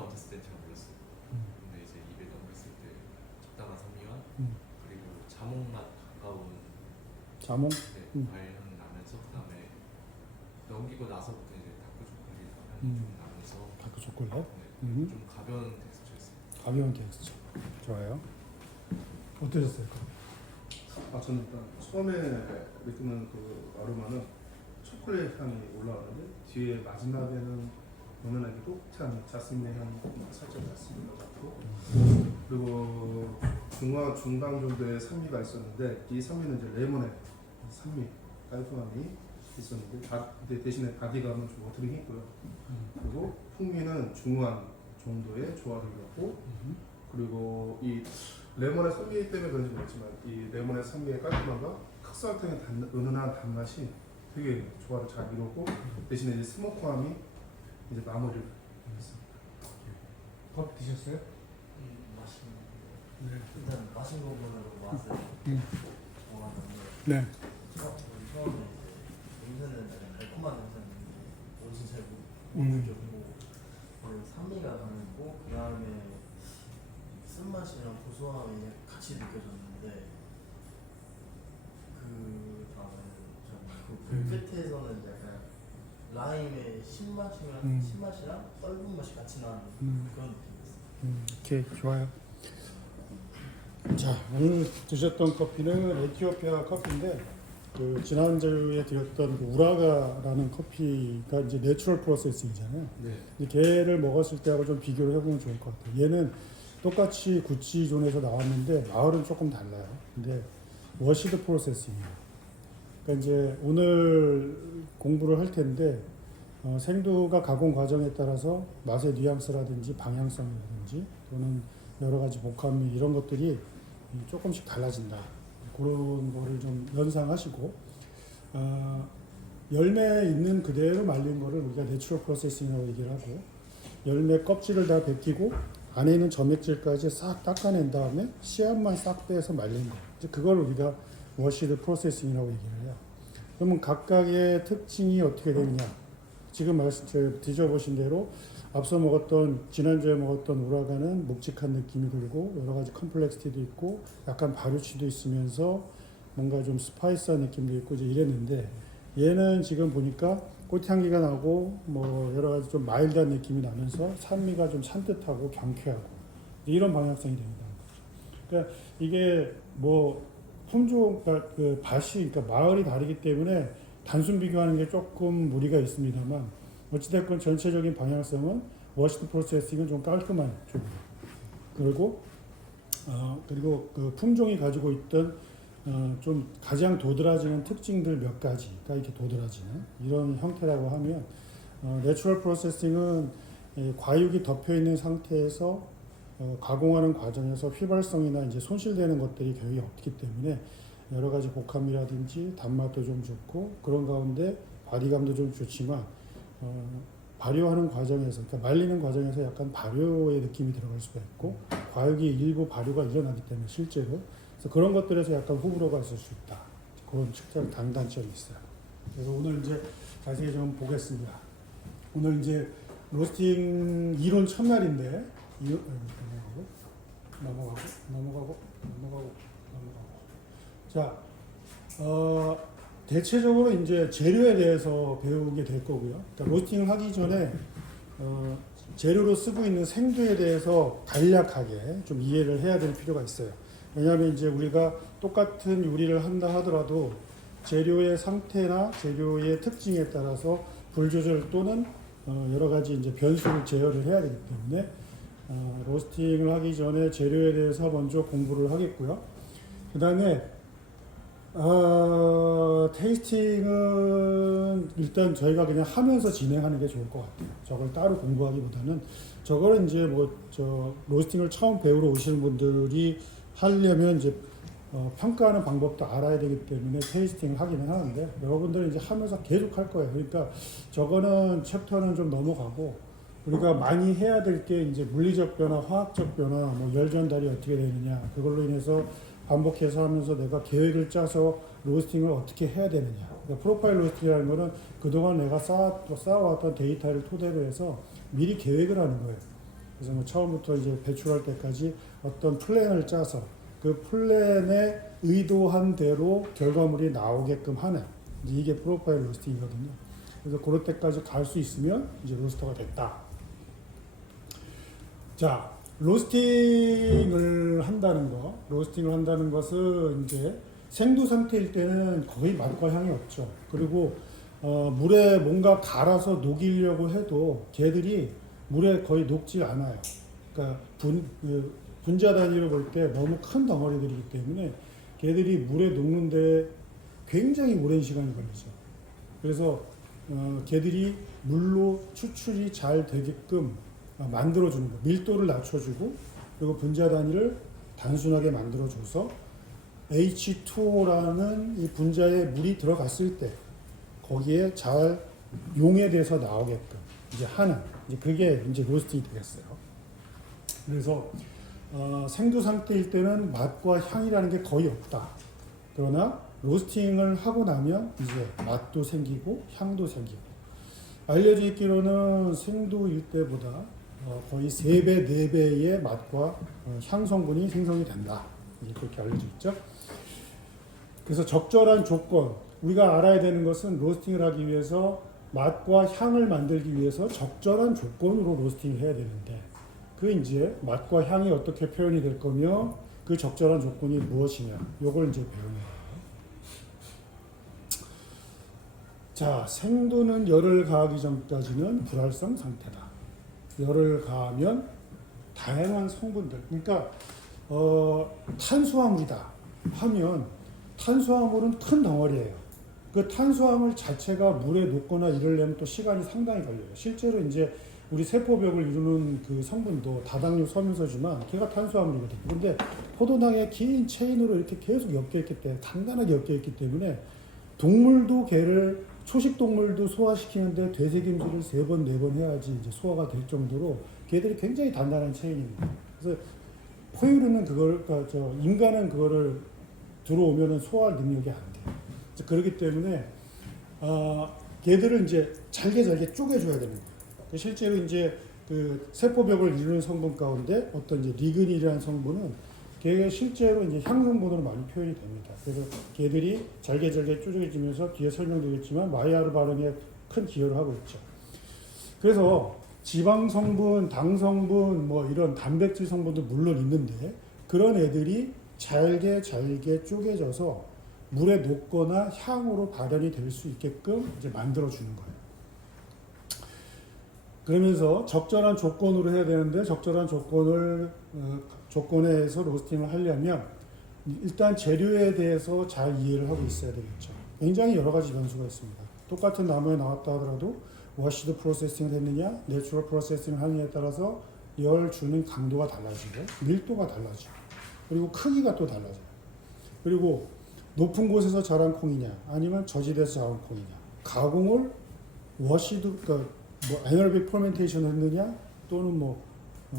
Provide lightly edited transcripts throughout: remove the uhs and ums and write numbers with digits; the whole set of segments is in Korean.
맡았을 때 잘 몰랐어요. 근데 이제 입에 넘겼을 때 적당한 산미와 그리고 자몽 맛 가까운 자몽? 네, 과일 향 나면서 그다음에 넘기고 나서부터 이제 다크 초콜릿 향이 좀 나면서 다크 초콜릿? 네, 좀 가벼운 텍스처였어요. 가벼운 텍스처. 좋아요. 어떠셨어요? 저는 일단 처음에 느끼는 그 아로마는 초콜릿 향이 올라오는데 뒤에 마지막에는 은은하게 꽃향, 자스민의 향이 살짝 났습니다. 그리고 중간 정도의 산미가 있었는데 이 산미는 이제 레몬의 산미, 깔끔함이 있었는데 근데 대신에 바디감은 좀 어드링 했고요. 그리고 풍미는 중후한 정도의 조화를 이뤘고 그리고 이 레몬의 산미 때문에 그런지 모르겠지만 이 레몬의 산미의 깔끔함과 흑설탕의 은은한 단맛이 되게 조화를 잘 이뤘고 대신에 이제 스모크함이 이제 마무리를 했습니다. 커피 드셨어요? 맛있는. 네. 일단 마신 부분으로 맛을 좋아하는데. 네. 처음에 이제 냄새는 약간 달콤한 냄새인데 뭔지 잘 못 느꼈고 그리고 산미가 강했고 그 다음에 쓴맛이랑 고소함이 같이 느껴졌는데 그 다음에 그 끝에서는 약간 라임의 신맛이랑 떫은 맛이 같이 나는 그런 느낌이었어요. 오케이, 좋아요. 자, 오늘 드셨던 커피는 에티오피아 커피인데 그 지난주에 드렸던 그 우라가라는 커피가 이제 내추럴 프로세싱이잖아요. 네. 이 걔를 먹었을 때하고 좀 비교를 해보면 좋을 것 같아요. 얘는 똑같이 구치존에서 나왔는데 마을은 조금 달라요. 근데 워시드 프로세싱이에요. 그러니까 이제 오늘 공부를 할 텐데 생두가 가공 과정에 따라서 맛의 뉘앙스라든지 방향성이라든지 또는 여러 가지 복합미 이런 것들이 조금씩 달라진다. 그런 거를 좀 연상하시고 열매 있는 그대로 말린 거를 우리가 내추럴 프로세싱이라고 얘기를 하고 열매 껍질을 다 벗기고 안에 있는 점액질까지 싹 닦아낸 다음에 씨앗만 싹 빼서 말린 거. 이제 그걸 우리가 워시드 프로세싱이라고 얘기를 해요. 그러면 각각의 특징이 어떻게 되느냐? 지금 드셔보신 대로 앞서 먹었던 지난주에 먹었던 우라가는 묵직한 느낌이 들고 여러 가지 컴플렉시티도 있고 약간 발효치도 있으면서 뭔가 좀 스파이스한 느낌도 있고 이제 이랬는데 얘는 지금 보니까 꽃향기가 나고 뭐 여러 가지 좀 마일드한 느낌이 나면서 산미가 좀 산뜻하고 경쾌하고 이런 방향성이 됩니다. 그러니까 이게 뭐 품종, 그러니까 그 밭이, 그러니까 마을이 다르기 때문에 단순 비교하는 게 조금 무리가 있습니다만 어찌됐건 전체적인 방향성은 워시드 프로세싱은 좀 깔끔한 쪽이에요. 그리고 그 품종이 가지고 있던 좀 가장 도드라지는 특징들 몇 가지가 이렇게 도드라지는 이런 형태라고 하면 내추럴 프로세싱은 과육이 덮여 있는 상태에서 가공하는 과정에서 휘발성이나 이제 손실되는 것들이 거의 없기 때문에 여러 가지 복합이라든지 단맛도 좀 좋고 그런 가운데 바디감도 좀 좋지만 발효하는 과정에서 그러니까 말리는 과정에서 약간 발효의 느낌이 들어갈 수가 있고 과육이 일부 발효가 일어나기 때문에 실제로 그래서 그런 것들에서 약간 호불호가 있을 수 있다. 그런 장단점이 있어요. 그래서 오늘 이제 자세히 좀 보겠습니다. 오늘 이제 로스팅 이론 첫날인데 넘어가고. 자, 대체적으로 이제 재료에 대해서 배우게 될 거고요. 그러니까 로스팅을 하기 전에 재료로 쓰고 있는 생두에 대해서 간략하게 좀 이해를 해야 될 필요가 있어요. 왜냐하면 이제 우리가 똑같은 요리를 한다 하더라도 재료의 상태나 재료의 특징에 따라서 불 조절 또는 여러 가지 이제 변수를 제어를 해야 되기 때문에 로스팅을 하기 전에 재료에 대해서 먼저 공부를 하겠고요. 그 다음에 테이스팅은 일단 저희가 그냥 하면서 진행하는 게 좋을 것 같아요. 저걸 따로 공부하기보다는 저거를 이제 로스팅을 처음 배우러 오시는 분들이 하려면 이제 평가하는 방법도 알아야 되기 때문에 테이스팅을 하기는 하는데 여러분들은 이제 하면서 계속 할 거예요. 그러니까 저거는 챕터는 좀 넘어가고 우리가 많이 해야 될 게 이제 물리적 변화, 화학적 변화, 뭐 열 전달이 어떻게 되느냐 그걸로 인해서 반복해서 하면서 내가 계획을 짜서 로스팅을 어떻게 해야 되느냐. 그러니까 프로파일 로스팅이라는 거는 그동안 내가 쌓아왔던 데이터를 토대로 해서 미리 계획을 하는 거예요. 그래서 뭐 처음부터 이제 배출할 때까지 어떤 플랜을 짜서 그 플랜에 의도한 대로 결과물이 나오게끔 하는 이게 프로파일 로스팅이거든요. 그래서 그럴 때까지 갈 수 있으면 이제 로스터가 됐다. 자, 로스팅을 한다는 것은 이제 생두 상태일 때는 거의 맛과 향이 없죠. 그리고 물에 뭔가 갈아서 녹이려고 해도 걔들이 물에 거의 녹지 않아요. 그러니까 분자 단위로 볼 때 너무 큰 덩어리들이기 때문에 걔들이 물에 녹는데 굉장히 오랜 시간이 걸리죠. 그래서 걔들이 물로 추출이 잘 되게끔 만들어주는 거, 밀도를 낮춰주고 그리고 분자 단위를 단순하게 만들어줘서 H2O라는 이 분자에 물이 들어갔을 때 거기에 잘 용해돼서 나오게끔 이제 하는 이제 그게 이제 로스팅이 되겠어요. 그래서 생두 상태일 때는 맛과 향이라는 게 거의 없다. 그러나 로스팅을 하고 나면 이제 맛도 생기고 향도 생기고 알려져 있기로는 생두일 때보다 거의 3배, 4배의 맛과 향 성분이 생성이 된다. 이렇게 알려져 있죠. 그래서 적절한 조건, 우리가 알아야 되는 것은 로스팅을 하기 위해서 맛과 향을 만들기 위해서 적절한 조건으로 로스팅을 해야 되는데 그 이제 맛과 향이 어떻게 표현이 될 거며 그 적절한 조건이 무엇이냐 요걸 이제 배우는 거예요. 자, 생두는 열을 가하기 전까지는 불활성 상태다. 열을 가하면 다양한 성분들, 그러니까 탄수화물이다 하면 탄수화물은 큰 덩어리예요. 그 탄수화물 자체가 물에 녹거나 이러려면 또 시간이 상당히 걸려요. 실제로 이제 우리 세포벽을 이루는 그 성분도 다당류 섬유소지만 걔가 탄수화물이거든요. 근데 포도당의 긴 체인으로 이렇게 계속 엮여있기 때문에 단단하게 엮여있기 때문에 동물도 걔를 초식 동물도 소화시키는데 되새김질을 3번, 4번 해야지 이제 소화가 될 정도로 걔들이 굉장히 단단한 체인입니다. 그래서 포유류는 그러니까 인간은 그거를 들어오면은 소화할 능력이 안 돼요. 그렇기 때문에 걔들을 이제 잘게 쪼개줘야 되는 거예요. 실제로 이제 그 세포벽을 이루는 성분 가운데 어떤 이제 리그닌이라는 성분은 걔가 실제로 이제 향 성분으로 많이 표현이 됩니다. 그래서 걔들이 잘게 쪼개지면서 뒤에 설명드리겠지만 마이야르 반응에 큰 기여를 하고 있죠. 그래서 지방 성분, 당 성분, 뭐 이런 단백질 성분도 물론 있는데 그런 애들이 잘게 쪼개져서 물에 녹거나 향으로 발현이 될 수 있게끔 이제 만들어주는 거예요. 그러면서 적절한 조건으로 해야 되는데 적절한 조건에서 로스팅을 하려면 일단 재료에 대해서 잘 이해를 하고 있어야 되겠죠. 굉장히 여러 가지 변수가 있습니다. 똑같은 나무에 나왔다 하더라도 워시드 프로세싱을 했느냐, 내추럴 프로세싱을 하느냐에 따라서 열 주는 강도가 달라지고 밀도가 달라지고 그리고 크기가 또 달라져요. 그리고 높은 곳에서 자란 콩이냐 아니면 저지대에서 자란 콩이냐 가공을 워시드 그러니까 뭐 에너빅 퍼멘테이션 했느냐 또는 뭐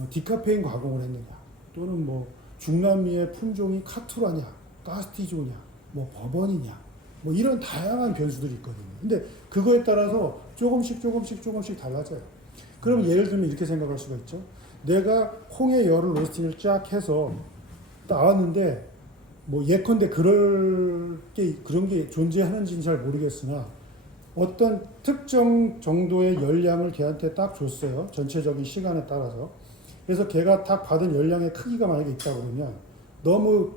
디카페인 가공을 했느냐 또는 뭐 중남미의 품종이 카투라냐 카스티조냐 뭐 버번이냐 뭐 이런 다양한 변수들이 있거든요. 근데 그거에 따라서 조금씩 달라져요. 그럼 예를 들면 이렇게 생각할 수가 있죠. 내가 콩의 열을 로스팅을 쫙 해서 나왔는데 뭐 예컨대 그런 게 존재하는지는 잘 모르겠으나 어떤 특정 정도의 열량을 걔한테 딱 줬어요. 전체적인 시간에 따라서. 그래서 걔가 딱 받은 열량의 크기가 만약에 있다 그러면 너무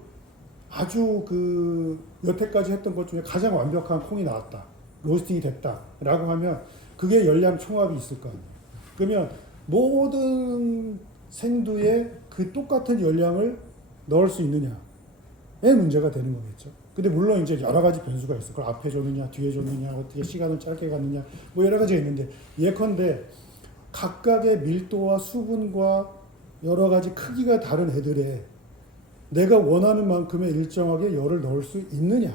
아주 그 여태까지 했던 것 중에 가장 완벽한 콩이 나왔다. 로스팅이 됐다. 라고 하면 그게 열량 총합이 있을 거 아니에요. 그러면 모든 생두에 그 똑같은 열량을 넣을 수 있느냐의 문제가 되는 거겠죠. 근데 물론 이제 여러 가지 변수가 있어. 그걸 앞에 줬느냐, 뒤에 줬느냐, 어떻게 시간을 짧게 갔느냐, 뭐 여러 가지가 있는데 예컨대 각각의 밀도와 수분과 여러 가지 크기가 다른 애들에 내가 원하는 만큼의 일정하게 열을 넣을 수 있느냐,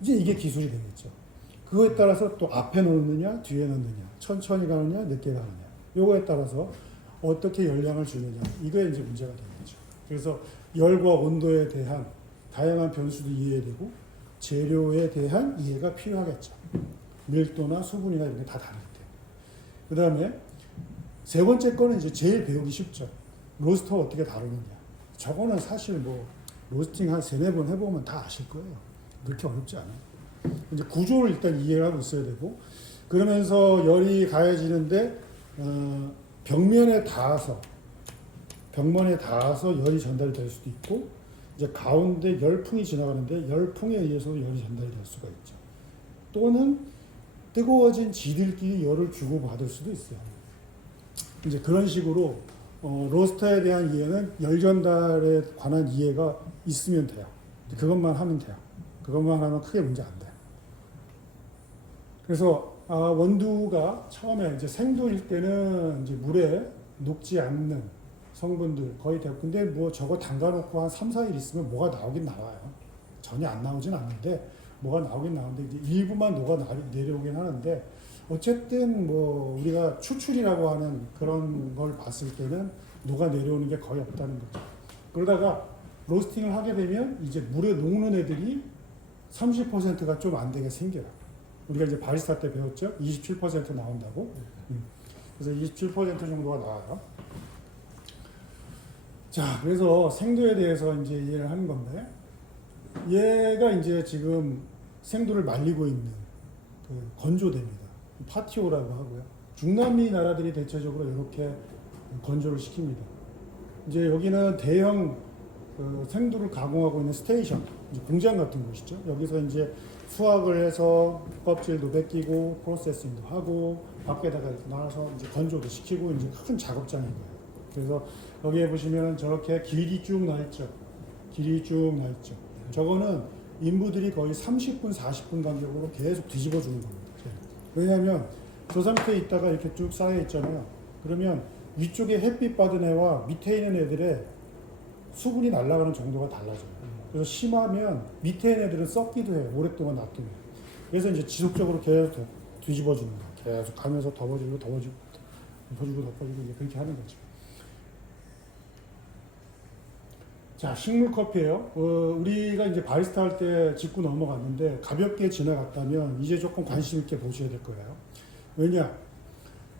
이제 이게 기술이 되겠죠. 그거에 따라서 또 앞에 넣느냐, 뒤에 넣느냐, 천천히 가느냐, 늦게 가느냐, 요거에 따라서 어떻게 열량을 주느냐, 이게 이제 문제가 되는 거죠. 그래서 열과 온도에 대한 다양한 변수도 이해해야 되고 재료에 대한 이해가 필요하겠죠. 밀도나 수분이나 이런 게 다 다를 때. 그 다음에 세 번째 거는 이제 제일 배우기 쉽죠. 로스터 어떻게 다루느냐. 저거는 사실 뭐 로스팅 한 3-4번 해보면 다 아실 거예요. 그렇게 어렵지 않아요. 이제 구조를 일단 이해를 하고 있어야 되고, 그러면서 열이 가해지는데 벽면에 닿아서 열이 전달이 될 수도 있고, 이제 가운데 열풍이 지나가는데 열풍에 의해서 열이 전달이 될 수가 있죠. 또는 뜨거워진 지들끼리 열을 주고받을 수도 있어요. 이제 그런 식으로 로스터에 대한 이해는 열 전달에 관한 이해가 있으면 돼요. 그것만 하면 돼요. 그것만 하면 크게 문제 안 돼요. 그래서 원두가 처음에 이제 생두일 때는 이제 물에 녹지 않는 성분들 거의 대부분, 근데 뭐 저거 담가놓고 한 3-4일 있으면 뭐가 나오긴 나와요. 전혀 안 나오진 않는데 뭐가 나오긴 나오는데 이제 일부만 녹아 내려오긴 하는데, 어쨌든 뭐 우리가 추출이라고 하는 그런 걸 봤을 때는 녹아 내려오는 게 거의 없다는 거죠. 그러다가 로스팅을 하게 되면 이제 물에 녹는 애들이 30%가 좀 안 되게 생겨요. 우리가 이제 바리스타 때 배웠죠? 27% 나온다고. 그래서 27% 정도가 나와요. 자, 그래서 생두에 대해서 이제 이해를 하는 건데, 얘가 이제 지금 생두를 말리고 있는 그 건조대입니다. 파티오라고 하고요. 중남미 나라들이 대체적으로 이렇게 건조를 시킵니다. 이제 여기는 대형 그 생두를 가공하고 있는 스테이션, 이제 공장 같은 곳이죠. 여기서 이제 수확을 해서 껍질도 벗기고 프로세싱도 하고 밖에다가 나와서 이제 건조도 시키고 이제 큰 작업장인 거예요. 그래서 여기에 보시면 저렇게 길이 쭉 나 있죠. 길이 쭉 나 있죠. 저거는 인부들이 거의 30분, 40분 간격으로 계속 뒤집어 주는 겁니다. 왜냐하면 저 상태에 있다가 이렇게 쭉 쌓여 있잖아요. 그러면 위쪽에 햇빛 받은 애와 밑에 있는 애들의 수분이 날아가는 정도가 달라져요. 그래서 심하면 밑에 있는 애들은 썩기도 해요. 오랫동안 놔두면. 그래서 이제 지속적으로 계속 뒤집어 주는 거예요. 계속 가면서 덮어주고 덮어주고 이제 그렇게 하는 거죠. 자, 식물 커피예요. 우리가 이제 바리스타 할 때 짚고 넘어갔는데 가볍게 지나갔다면 이제 조금 관심 있게 보셔야 될 거예요. 왜냐?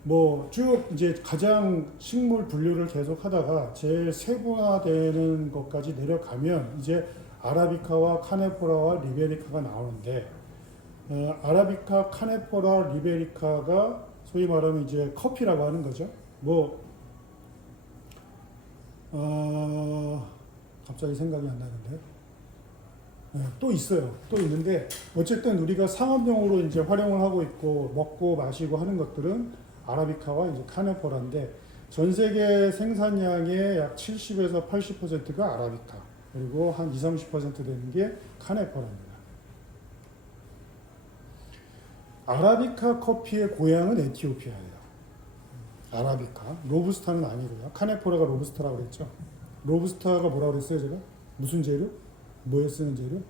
뭐 쭉 이제 가장 식물 분류를 계속 하다가 제일 세분화되는 것까지 내려가면 이제 아라비카와 카네포라와 리베리카가 나오는데, 아라비카, 카네포라, 리베리카가 소위 말하면 이제 커피라고 하는 거죠. 뭐 갑자기 생각이 안 나는데, 또 있어요. 또 있는데, 어쨌든 우리가 상업용으로 이제 활용을 하고 있고 먹고 마시고 하는 것들은 아라비카와 이제 카네포라인데, 전 세계 생산량의 약 70에서 80%가 아라비카, 그리고 한 20-30% 되는 게 카네포라입니다. 아라비카 커피의 고향은 에티오피아예요. 아라비카, 로부스타는 아니고요. 카네포라가 로부스타라고 그랬죠. 로부스타가 뭐라고 그랬어요, 제가? 무슨 재료? 뭐에 쓰는 재료?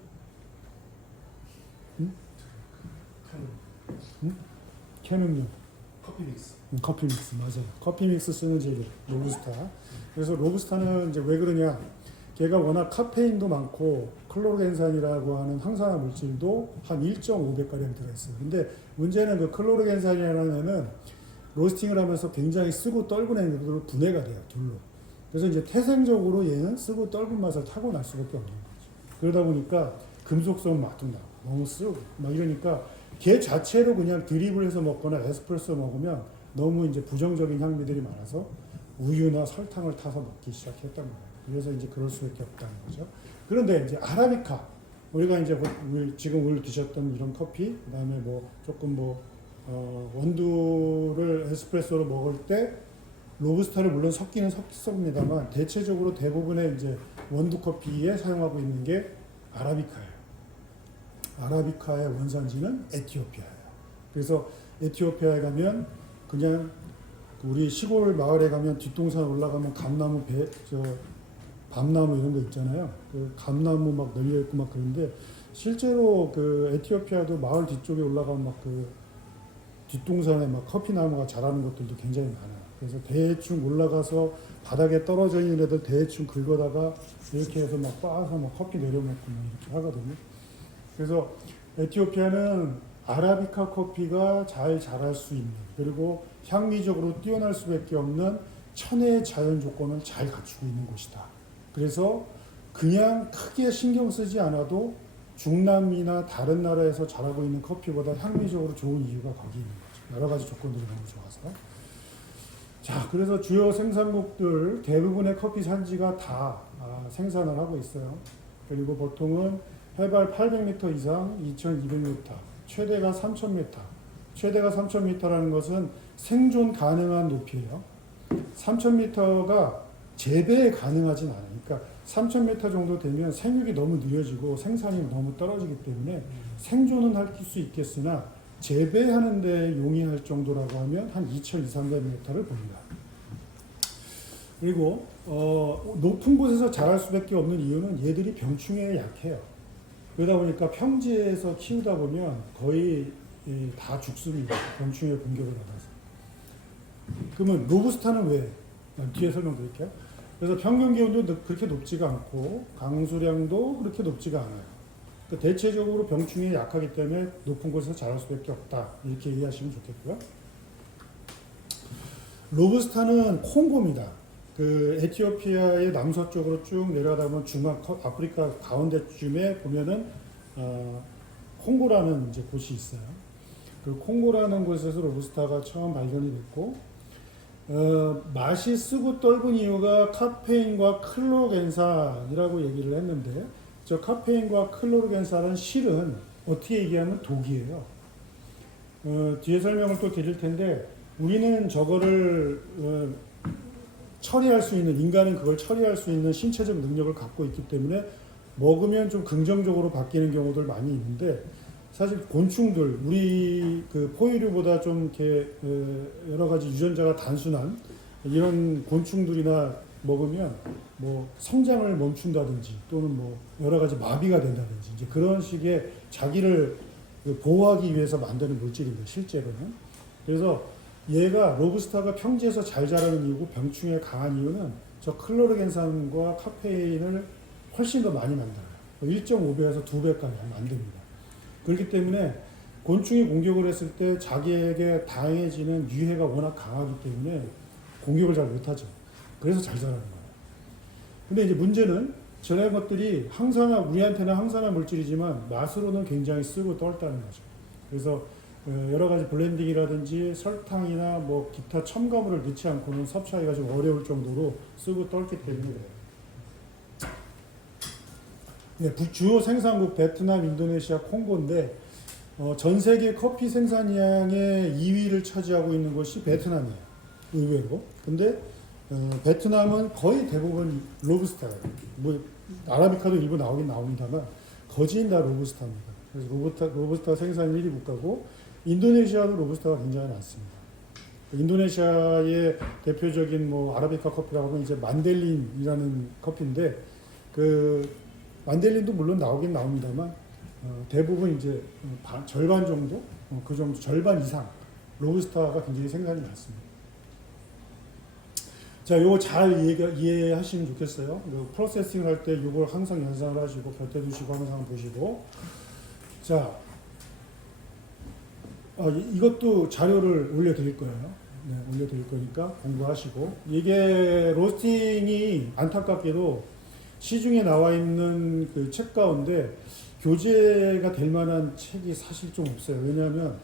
캐논요. 커피 믹스. 커피 믹스, 맞아요. 커피 믹스 쓰는 재료, 로부스타. 그래서 로부스타는 이제 왜 그러냐? 걔가 워낙 카페인도 많고 클로로겐산이라고 하는 항산화 물질도 한 1.5배가량 들어있어요. 근데 문제는 그 클로로겐산이라는 애는 로스팅을 하면서 굉장히 쓰고 떫은 애들로 분해가 돼요, 둘로. 그래서 이제 태생적으로 얘는 쓰고 떫은 맛을 타고날 수밖에 없는 거죠. 그러다 보니까 금속성 맛도 나고 너무 쓰고 막 이러니까 걔 자체로 그냥 드립을 해서 먹거나 에스프레소 먹으면 너무 이제 부정적인 향미들이 많아서 우유나 설탕을 타서 먹기 시작했단 말이에요. 그래서 이제 그럴 수밖에 없다는 거죠. 그런데 이제 아라비카, 우리가 이제 지금 오늘 드셨던 이런 커피, 그다음에 뭐 조금 원두를 에스프레소로 먹을 때 로부스타를 물론 섞기는 섞습니다만 대체적으로 대부분의 이제 원두 커피에 사용하고 있는 게 아라비카예요. 아라비카의 원산지는 에티오피아예요. 그래서 에티오피아에 가면 그냥 우리 시골 마을에 가면 뒷동산 올라가면 밤나무 이런 거 있잖아요. 그 감나무 막 널려 있고 막 그런데 실제로 그 에티오피아도 마을 뒤쪽에 올라가면 막 그 뒷동산에 막 커피 나무가 자라는 것들도 굉장히 많아요. 그래서 대충 올라가서 바닥에 떨어져 있는 애들 대충 긁어다가 이렇게 해서 막 빻아서 막 커피 내려먹고 막 이렇게 하거든요. 그래서 에티오피아는 아라비카 커피가 잘 자랄 수 있는, 그리고 향미적으로 뛰어날 수밖에 없는 천혜의 자연 조건을 잘 갖추고 있는 곳이다. 그래서 그냥 크게 신경 쓰지 않아도 중남미나 다른 나라에서 자라고 있는 커피보다 향미적으로 좋은 이유가 거기 있는 거죠. 여러 가지 조건들이 너무 좋아서. 자, 그래서 주요 생산국들 대부분의 커피 산지가 다 생산을 하고 있어요. 그리고 보통은 해발 800m 이상 2200m, 최대가 3000m. 최대가 3000m라는 것은 생존 가능한 높이예요. 3000m가 재배 가능하진 않아요. 그러니까 3000m 정도 되면 생육이 너무 느려지고 생산이 너무 떨어지기 때문에 생존은 할 수 있겠으나 재배하는 데 용이할 정도라고 하면 한 2200~2300m를 봅니다. 그리고 높은 곳에서 자랄 수밖에 없는 이유는 얘들이 병충해에 약해요. 그러다 보니까 평지에서 키우다 보면 거의 다 죽습니다. 병충해 공격을 받아서. 그러면 로부스타는 왜? 뒤에 설명드릴게요. 그래서 평균 기온도 그렇게 높지가 않고 강수량도 그렇게 높지가 않아요. 그러니까 대체적으로 병충해에 약하기 때문에 높은 곳에서 자랄 수밖에 없다. 이렇게 이해하시면 좋겠고요. 로부스타는 콩고입니다. 그 에티오피아의 남서쪽으로 쭉 내려가다 보면 아프리카 가운데쯤에 보면은 콩고라는 이제 곳이 있어요. 그 콩고라는 곳에서 로부스타가 처음 발견이 됐고 맛이 쓰고 떫은 이유가 카페인과 클로로겐산이라고 얘기를 했는데 저 카페인과 클로로겐산은 실은 어떻게 얘기하면 독이에요. 뒤에 설명을 또 드릴 텐데 우리는 저거를 처리할 수 있는 인간은 그걸 처리할 수 있는 신체적 능력을 갖고 있기 때문에 먹으면 좀 긍정적으로 바뀌는 경우들 많이 있는데 사실 곤충들 우리 그 포유류보다 좀 이렇게 여러 가지 유전자가 단순한 이런 곤충들이나 먹으면 뭐 성장을 멈춘다든지 또는 뭐 여러 가지 마비가 된다든지 이제 그런 식의 자기를 보호하기 위해서 만드는 물질입니다. 실제로는. 그래서 얘가 로부스타가 평지에서 잘 자라는 이유고 병충해에 강한 이유는 저 클로로겐산과 카페인을 훨씬 더 많이 만들어요. 1.5배에서 2배까지 만듭니다. 그렇기 때문에 곤충이 공격을 했을 때 자기에게 당해지는 유해가 워낙 강하기 때문에 공격을 잘 못하죠. 그래서 잘 자라는 거예요. 근데 이제 문제는 저런 것들이 우리한테는 항산화 물질이지만 맛으로는 굉장히 쓰고 떫다는 거죠. 그래서 여러 가지 블렌딩이라든지 설탕이나 뭐 기타 첨가물을 넣지 않고는 섭취하기가 좀 어려울 정도로 쓰고 떫기 때문에 그래요. 네, 주요 생산국 베트남, 인도네시아, 콩고인데 전 세계 커피 생산량의 2위를 차지하고 있는 것이 베트남이에요. 의외로. 근데 베트남은 거의 대부분 로부스타예요. 뭐 아라비카도 일부 나오긴 나옵니다만 거진 다 로부스타입니다. 그래서 로부스타 생산 1위 국가고 인도네시아도 로부스타가 굉장히 많습니다. 인도네시아의 대표적인 뭐 아라비카 커피라고 하면 이제 만델린이라는 커피인데 그 만델린도 물론 나오긴 나옵니다만 대부분 이제 절반 정도 그 정도 절반 이상 로부스타가 굉장히 생산이 많습니다. 자, 요거 잘 이해하시면 좋겠어요. 프로세싱 할 때 요걸 항상 연상을 하시고 곁에 두시고 항상 보시고. 자, 이것도 자료를 올려드릴 거예요. 네, 올려드릴 거니까 공부하시고. 이게 로스팅이 안타깝게도 시중에 나와 있는 그 책 가운데 교재가 될 만한 책이 사실 좀 없어요. 왜냐하면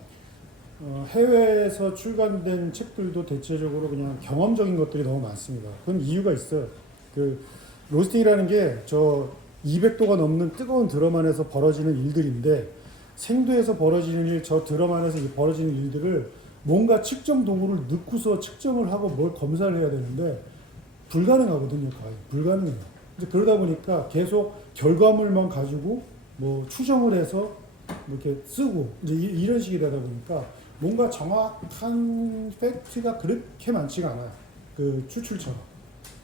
해외에서 출간된 책들도 대체적으로 그냥 경험적인 것들이 너무 많습니다. 그건 이유가 있어요. 그 로스팅이라는 게 저 200도가 넘는 뜨거운 드럼 안에서 벌어지는 일들인데 생도에서 벌어지는 일, 저 드럼 안에서 벌어지는 일들을 뭔가 측정 도구를 넣고서 측정을 하고 뭘 검사를 해야 되는데 불가능하거든요. 거의 불가능해요. 이제 그러다 보니까 계속 결과물만 가지고 뭐 추정을 해서 뭐 이렇게 쓰고 이제 이런 식이 되다 보니까 뭔가 정확한 팩트가 그렇게 많지가 않아요. 그 추출처럼.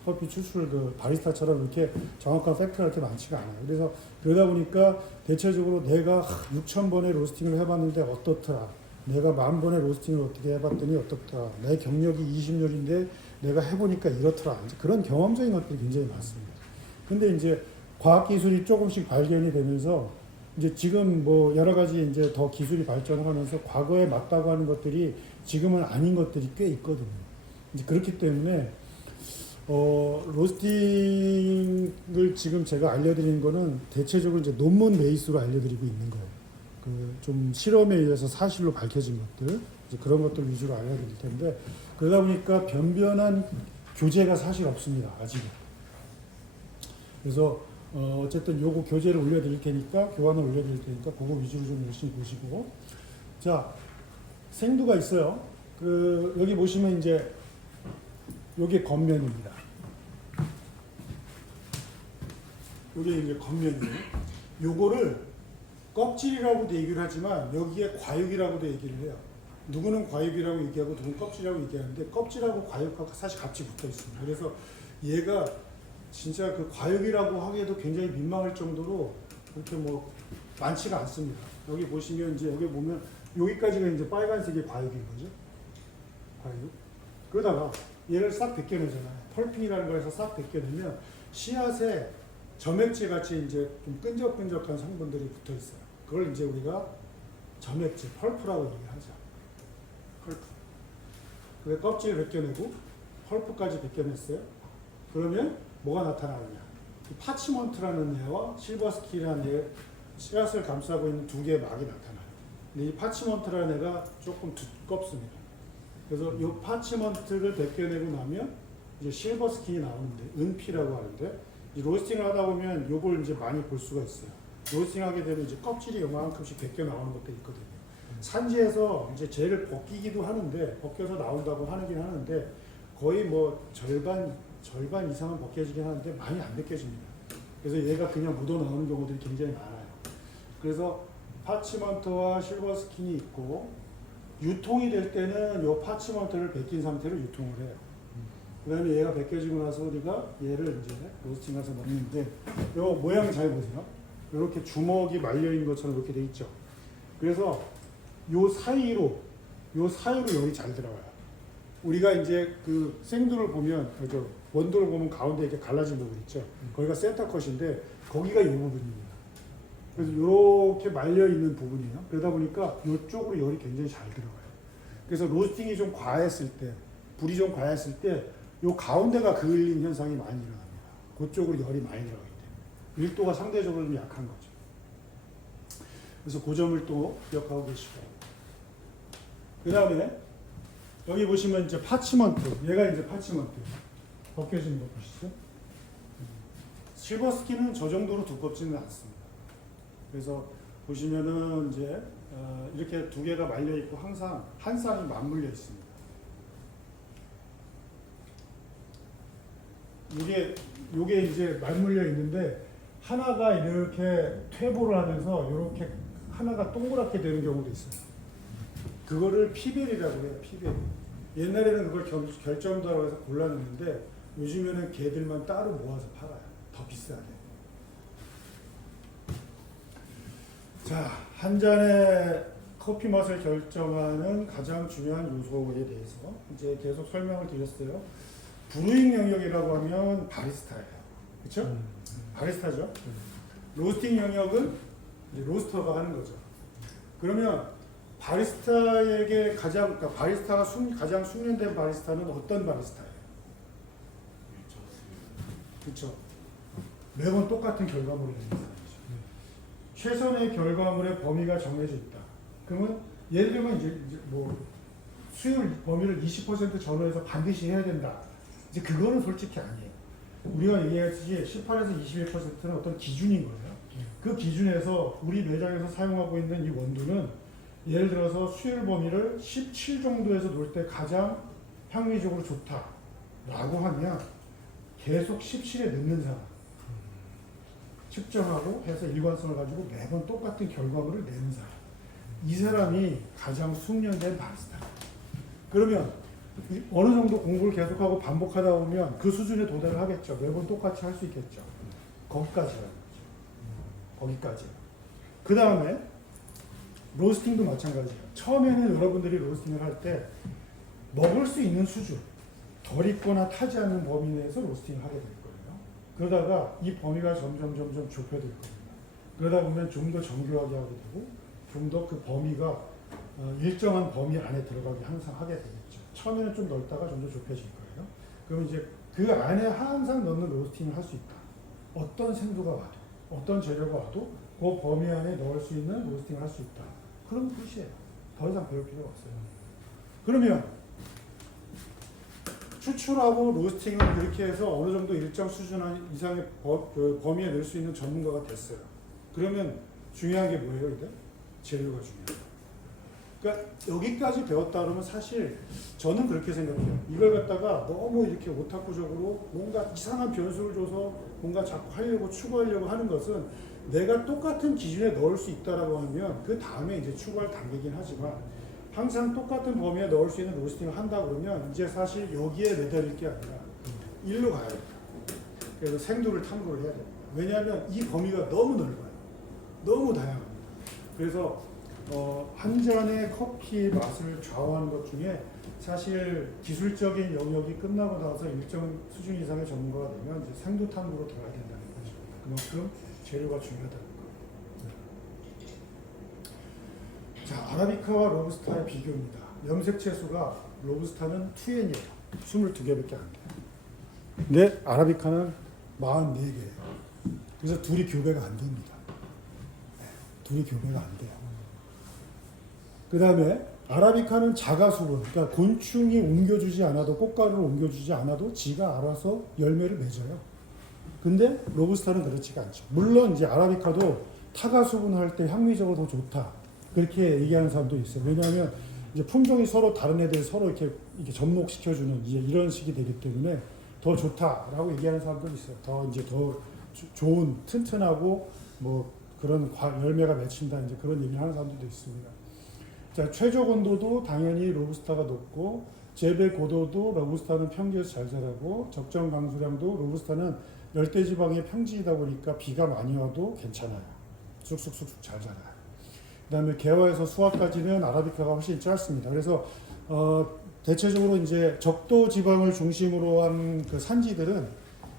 커피 추출 그 바리스타처럼 이렇게 정확한 팩트가 그렇게 많지가 않아요. 그래서 그러다 보니까 대체적으로 내가 6,000번의 로스팅을 해봤는데 어떻더라. 내가 10,000번의 로스팅을 어떻게 해봤더니 어떻더라. 내 경력이 20년인데 내가 해보니까 이렇더라. 이제 그런 경험적인 것들이 굉장히 많습니다. 근데 이제 과학기술이 조금씩 발견이 되면서 이제 지금 뭐 여러 가지 이제 더 기술이 발전을 하면서 과거에 맞다고 하는 것들이 지금은 아닌 것들이 꽤 있거든요. 이제 그렇기 때문에 로스팅을 지금 제가 알려드리는 거는 대체적으로 이제 논문 베이스로 알려드리고 있는 거예요. 그 좀 실험에 의해서 사실로 밝혀진 것들, 이제 그런 것들 위주로 알려드릴 텐데, 그러다 보니까 변변한 교재가 사실 없습니다. 아직은. 그래서 어쨌든 요거 교재를 올려드릴 테니까, 교환을 올려드릴 테니까 그거 위주로 좀 열심히 보시고. 자, 생두가 있어요. 그 여기 보시면 이제 요게 겉면입니다. 요게 이제 겉면이에요. 요거를 껍질이라고도 얘기를 하지만 여기에 과육이라고도 얘기를 해요. 누구는 과육이라고 얘기하고 누구는 껍질이라고 얘기하는데, 껍질하고 과육하고 사실 같이 붙어 있습니다. 그래서 얘가 진짜 그 과육이라고 하기에도 굉장히 민망할 정도로 그렇게 뭐 많지가 않습니다. 여기 보시면 이제 여기 보면 여기까지가 이제 빨간색이 과육인 거죠. 과육. 그러다가 얘를 싹 벗겨내잖아요. 펄핑이라는 걸 해서 싹 벗겨내면 씨앗에 점액질 같이 이제 좀 끈적끈적한 성분들이 붙어 있어요. 그걸 이제 우리가 점액질, 펄프라고 얘기하죠. 펄프. 그래 껍질을 벗겨내고 펄프까지 벗겨냈어요. 그러면 뭐가 나타나느냐? 파치먼트라는 애와 실버스키라는 애, 씨앗을 감싸고 있는 두 개의 막이 나타나요. 근데 이 파치먼트라는 애가 조금 두껍습니다. 그래서 이 파치먼트를 벗겨내고 나면 이제 실버스킨이 나오는데, 은피라고 하는데, 이 로스팅을 하다 보면 요걸 이제 많이 볼 수가 있어요. 로스팅 하게 되면 이제 껍질이 요만큼씩 벗겨 나오는 것도 있거든요. 산지에서 이제 쟤를 벗기기도 하는데, 벗겨서 나온다고 하긴 하는데, 거의 뭐 절반 이상은 벗겨지긴 하는데 많이 안 벗겨집니다. 그래서 얘가 그냥 묻어 나오는 경우들이 굉장히 많아요. 그래서 파치먼트와 실버스킨이 있고, 유통이 될 때는 요 파치먼트를 벗긴 상태로 유통을 해요. 그 다음에 얘가 벗겨지고 나서 우리가 얘를 이제 로스팅해서 넣는데, 요 모양 잘 보세요. 이렇게 주먹이 말려있는 것처럼 이렇게 돼 있죠. 그래서 요 사이로 열이 잘 들어가요. 우리가 이제 그 생두를 보면, 원두를 보면 가운데 이렇게 갈라진 부분 있죠. 거기가 센터 컷인데, 거기가 이 부분입니다. 그래서 이렇게 말려있는 부분이에요. 그러다 보니까 이쪽으로 열이 굉장히 잘 들어가요. 그래서 로스팅이 좀 과했을 때, 불이 좀 과했을 때, 요 가운데가 그을린 현상이 많이 일어납니다. 그쪽으로 열이 많이 들어가기 때문에. 밀도가 상대적으로 좀 약한 거죠. 그래서 그 점을 또 기억하고 계시고. 그 다음에, 여기 보시면 이제 파치먼트. 얘가 이제 파치먼트. 벗겨지는 거 보시죠? 실버스킨은 저 정도로 두껍지는 않습니다. 그래서 보시면은 이제 이렇게 두 개가 말려 있고 항상 한 쌍이 맞물려 있습니다. 요게 이제 맞물려 있는데, 하나가 이렇게 퇴보를 하면서 이렇게 하나가 동그랗게 되는 경우도 있어요. 그거를 피벨이라고 해요. 피벨. 옛날에는 그걸 결점도라고 해서 골라냈는데, 요즘에는 걔들만 따로 모아서 팔아요. 더 비싸게. 자, 한 잔의 커피 맛을 결정하는 가장 중요한 요소에 대해서 이제 계속 설명을 드렸어요. 브루잉 영역이라고 하면 바리스타예요. 그렇죠? 바리스타죠. 로스팅 영역은 이제 로스터가 하는 거죠. 그러면 바리스타에게 그러니까 바리스타가 가장 숙련된 바리스타는 어떤 바리스타예요? 그렇죠. 매번 똑같은 결과물을 내는 사람이죠. 최선의 결과물의 범위가 정해져 있다. 그러면 예를 들면 이제 뭐 수율 범위를 20% 전후해서 반드시 해야 된다. 이제 그거는 솔직히 아니에요. 우리가 얘기했듯이 18에서 21%는 어떤 기준인 거예요. 그 기준에서 우리 매장에서 사용하고 있는 이 원두는 예를 들어서 수율 범위를 17 정도에서 놓을 때 가장 향미적으로 좋다라고 하면 계속 17에 넣는 사람, 측정하고 해서 일관성을 가지고 매번 똑같은 결과물을 내는 사람, 이 사람이 가장 숙련된 바리스타. 그러면 어느 정도 공부를 계속하고 반복하다 보면 그 수준에 도달을 하겠죠. 매번 똑같이 할 수 있겠죠. 거기까지라는 거죠. 거기까지. 그 다음에 로스팅도 마찬가지예요. 처음에는 여러분들이 로스팅을 할 때 먹을 수 있는 수준, 덜 익거나 타지 않는 범위 내에서 로스팅을 하게 될 거예요. 그러다가 이 범위가 점점 좁혀질 겁니다. 그러다 보면 좀 더 정교하게 하게 되고, 좀 더 그 범위가 일정한 범위 안에 들어가게 항상 하게 되겠죠. 처음에는 좀 넓다가 좀 더 좁혀질 거예요. 그럼 이제 그 안에 항상 넣는 로스팅을 할 수 있다. 어떤 생두가 와도, 어떤 재료가 와도 그 범위 안에 넣을 수 있는 로스팅을 할 수 있다. 그런 뜻이에요. 더 이상 배울 필요가 없어요. 그러면 추출하고 로스팅을 그렇게 해서 어느 정도 일정 수준 이상의 범위에 넣을 수 있는 전문가가 됐어요. 그러면 중요한 게 뭐예요, 이제? 재료가 중요해요. 그러니까 여기까지 배웠다 그러면 사실 저는 그렇게 생각해요. 이걸 갖다가 너무 이렇게 오타쿠적으로 뭔가 이상한 변수를 줘서 뭔가 자꾸 하려고 추구하려고 하는 것은 내가 똑같은 기준에 넣을 수 있다라고 하면 그 다음에 이제 추구할 단계긴 하지만 항상 똑같은 범위에 넣을 수 있는 로스팅을 한다 그러면 이제 사실 여기에 매달릴 게 아니라 일로 가야 돼요. 그래서 생두를 탐구를 해야 돼요. 왜냐하면 이 범위가 너무 넓어요. 너무 다양합니다. 그래서 한 잔의 커피의 맛을 좌우하는 것 중에 사실 기술적인 영역이 끝나고 나서 일정 수준 이상의 전문가가 되면 이제 생두 탐구로 들어가야 된다는 거죠. 그만큼 재료가 중요하다는 거예요. 자, 아라비카와 로부스타의 비교입니다. 염색 채수가 로부스타는 2N이에요. 22개밖에 안 돼요. 근데 아라비카는 44개예요. 그래서 둘이 교배가 안 됩니다. 둘이 교배가 안 돼요. 그 다음에 아라비카는 자가수분, 그러니까 곤충이 옮겨주지 않아도 꽃가루를 옮겨주지 않아도 지가 알아서 열매를 맺어요. 근데 로부스타는 그렇지가 않죠. 물론 이제 아라비카도 타가수분할 때 향미적으로 더 좋다. 그렇게 얘기하는 사람도 있어요. 왜냐하면 이제 품종이 서로 다른 애들 서로 이렇게 접목시켜주는 이제 이런 식이 되기 때문에 더 좋다라고 얘기하는 사람도 있어요. 더 좋은 튼튼하고 뭐 그런 열매가 맺힌다 이제 그런 얘기를 하는 사람들도 있습니다. 자, 최저 온도도 당연히 로부스타가 높고 재배 고도도 로부스타는 평지에서 잘 자라고 적정 강수량도 로부스타는 열대지방의 평지이다 보니까 비가 많이 와도 괜찮아요. 쑥쑥쑥쑥 잘 자라요. 그 다음에 개화에서 수확까지는 아라비카가 훨씬 짧습니다. 그래서 대체적으로 이제 적도 지방을 중심으로 한 그 산지들은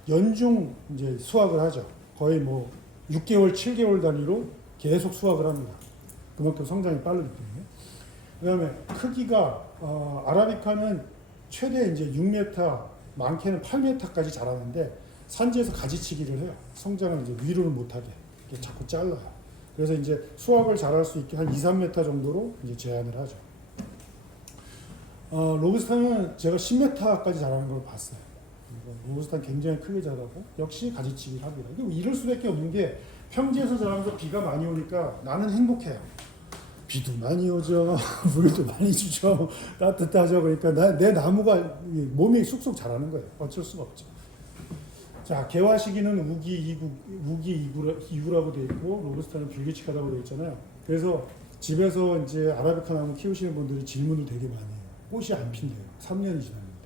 연중 이제 수확을 하죠. 거의 뭐 6개월, 7개월 단위로 계속 수확을 합니다. 그만큼 성장이 빠르기 때문에. 그 다음에 크기가, 아라비카는 최대 이제 6m, 많게는 8m까지 자라는데 산지에서 가지치기를 해요. 성장을 이제 위로는 못하게. 이렇게 자꾸 잘라요. 그래서 이제 수확을 잘할 수 있게 한 2, 3m 정도로 이제 제한을 하죠. 로부스타는 제가 10m까지 자라는 걸 봤어요. 로부스타는 굉장히 크게 자라고 역시 가지치기를 합니다. 이럴 수밖에 없는 게 평지에서 자라면서 비가 많이 오니까 나는 행복해요. 비도 많이 오죠. 물도 많이 주죠. 따뜻하죠. 그러니까 내 나무가 몸이 쑥쑥 자라는 거예요. 어쩔 수가 없죠. 자, 개화 시기는 우기, 이구라고 되어 있고 로부스타는 불규칙하다고 되어 있잖아요. 그래서 집에서 이제 아라비카 나무 키우시는 분들이 질문을 되게 많이 해요. 꽃이 안 핀대요. 3년이 지났는데.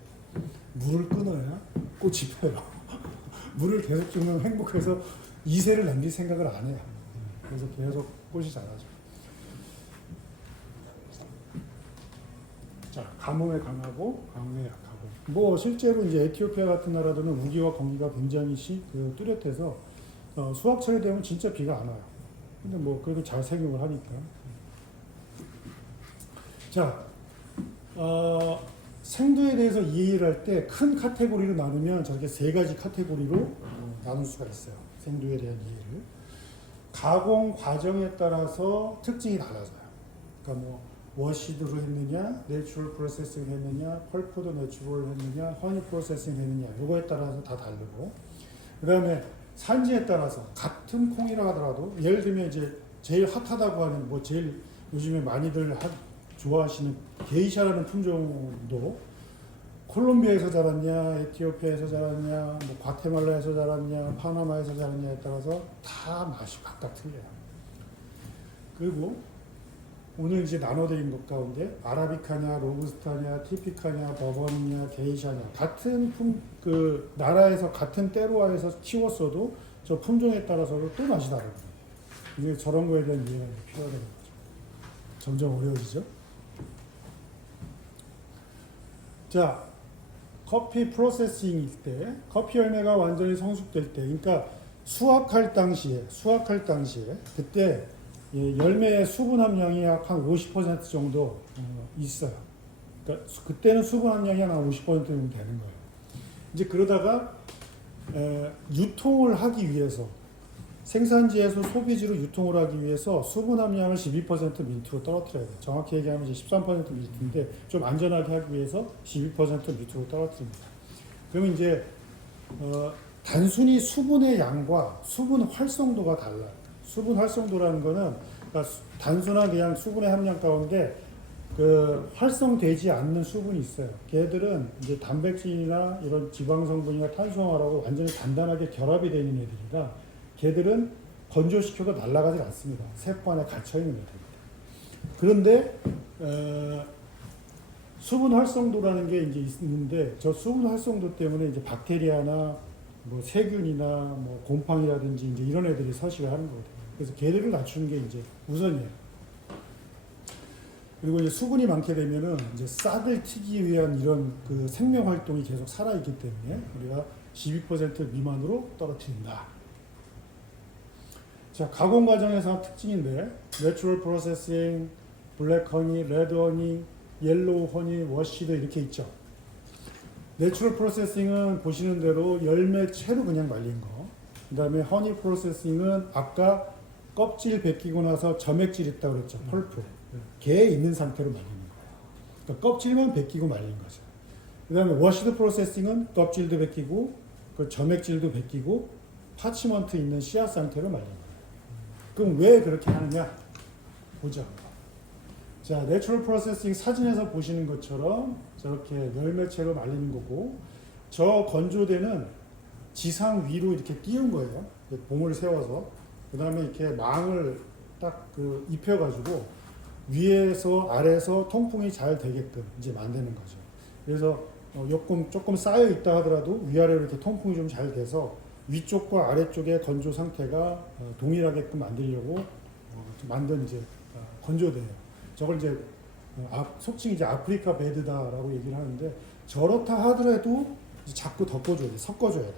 물을 끊어야 꽃이 펴요. 물을 계속 주면 행복해서 2세를 남길 생각을 안 해요. 그래서 계속 꽃이 자라죠. 자, 가뭄에 강하고 강우에 약하고. 뭐 실제로 이제 에티오피아 같은 나라들은 우기와 건기가 굉장히 뚜렷해서 수확철이 되면 진짜 비가 안 와요. 근데 뭐 그래도 잘 생육을 하니까. 자, 생두에 대해서 이해를 할 때 큰 카테고리로 나누면 저렇게 3가지 카테고리로 나눌 수가 있어요. 생두에 대한 이해를. 가공 과정에 따라서 특징이 달라져요. 그러니까 뭐 워시드로 했느냐, 내추럴 프로세싱 했느냐, 펄프드 내추럴 했느냐, 허니 프로세싱 했느냐, 이거에 따라서 다 다르고, 그 다음에 산지에 따라서 같은 콩이라 하더라도 예를 들면 이제 제일 핫하다고 하는 뭐 제일 요즘에 많이들 좋아하시는 게이샤라는 품종도 콜롬비아에서 자랐냐, 에티오피아에서 자랐냐, 뭐 과테말라에서 자랐냐, 파나마에서 자랐냐에 따라서 다 맛이 각각 틀려요. 그리고 오늘 이제 나눠드린 것 가운데 아라비카냐, 로부스타냐, 티피카냐, 버번이냐, 게이샤냐 같은 그 나라에서 같은 때로와에서 키웠어도 저 품종에 따라서도 또 맛이 다르거든요. 이제 저런 거에 대한 이해가 필요하다는 거죠. 점점 어려워지죠. 자, 커피 프로세싱일 때, 커피 열매가 완전히 성숙될 때, 그러니까 수확할 당시에 그때 열매의 수분 함량이 약 한 50% 정도 있어요. 그러니까 그때는 수분 함량이 한 50% 정도 되는 거예요. 이제 그러다가 유통을 하기 위해서 생산지에서 소비지로 유통을 하기 위해서 수분 함량을 12% 밑으로 떨어뜨려야 돼요. 정확히 얘기하면 이제 13% 밑인데 좀 안전하게 하기 위해서 12% 밑으로 떨어뜨립니다. 그러면 이제 단순히 수분의 양과 수분 활성도가 달라요. 수분 활성도라는 거는 그러니까 단순한 그냥 수분의 함량 가운데 그 활성되지 않는 수분이 있어요. 걔들은 이제 단백질이나 이런 지방 성분이나 탄수화물하고 완전히 단단하게 결합이 되어 있는 애들이라 걔들은 건조시켜도 날아가지 않습니다. 세포 안에 갇혀 있는 애들입니다. 그런데 수분 활성도라는 게 이제 있는데 저 수분 활성도 때문에 이제 박테리아나 뭐 세균이나 뭐 곰팡이라든지 이제 이런 애들이 서식을 하는 거거든요. 그래서 걔들을 낮추는 게 이제 우선이에요. 그리고 이제 수분이 많게 되면은 이제 싹을 튀기 위한 이런 그 생명 활동이 계속 살아있기 때문에 우리가 12% 미만으로 떨어뜨린다. 자, 가공 과정에서 특징인데 내추럴 프로세싱, 블랙 허니, 레드 허니, 옐로우 허니, 워시드 이렇게 있죠. 내추럴 프로세싱은 보시는 대로 열매채로 그냥 말린 거. 그 다음에 허니 프로세싱은 아까 껍질 벗기고 나서 점액질 있다고 그랬죠. 펄프. 걔에 있는 상태로 말리는 거예요. 그러니까 껍질만 벗기고 말린 거죠. 그 다음에 워시드 프로세싱은 껍질도 벗기고 그 점액질도 벗기고 파치먼트 있는 씨앗 상태로 말린 거예요. 그럼 왜 그렇게 하느냐? 보죠. 자, 내추럴 프로세싱 사진에서 보시는 것처럼 저렇게 열매채로 말리는 거고 저 건조대는 지상 위로 이렇게 띄운 거예요. 봉을 세워서 그 다음에 이렇게 망을 딱 그 입혀가지고 위에서 아래에서 통풍이 잘 되게끔 이제 만드는 거죠. 그래서 조금 쌓여 있다 하더라도 위아래로 이렇게 통풍이 좀 잘 돼서 위쪽과 아래쪽의 건조 상태가 동일하게끔 만들려고 만든 이제 건조대예요. 저걸 이제 속칭 이제 아프리카 베드다라고 얘기를 하는데 저렇다 하더라도 이제 자꾸 덮어줘야 돼, 섞어줘야 돼.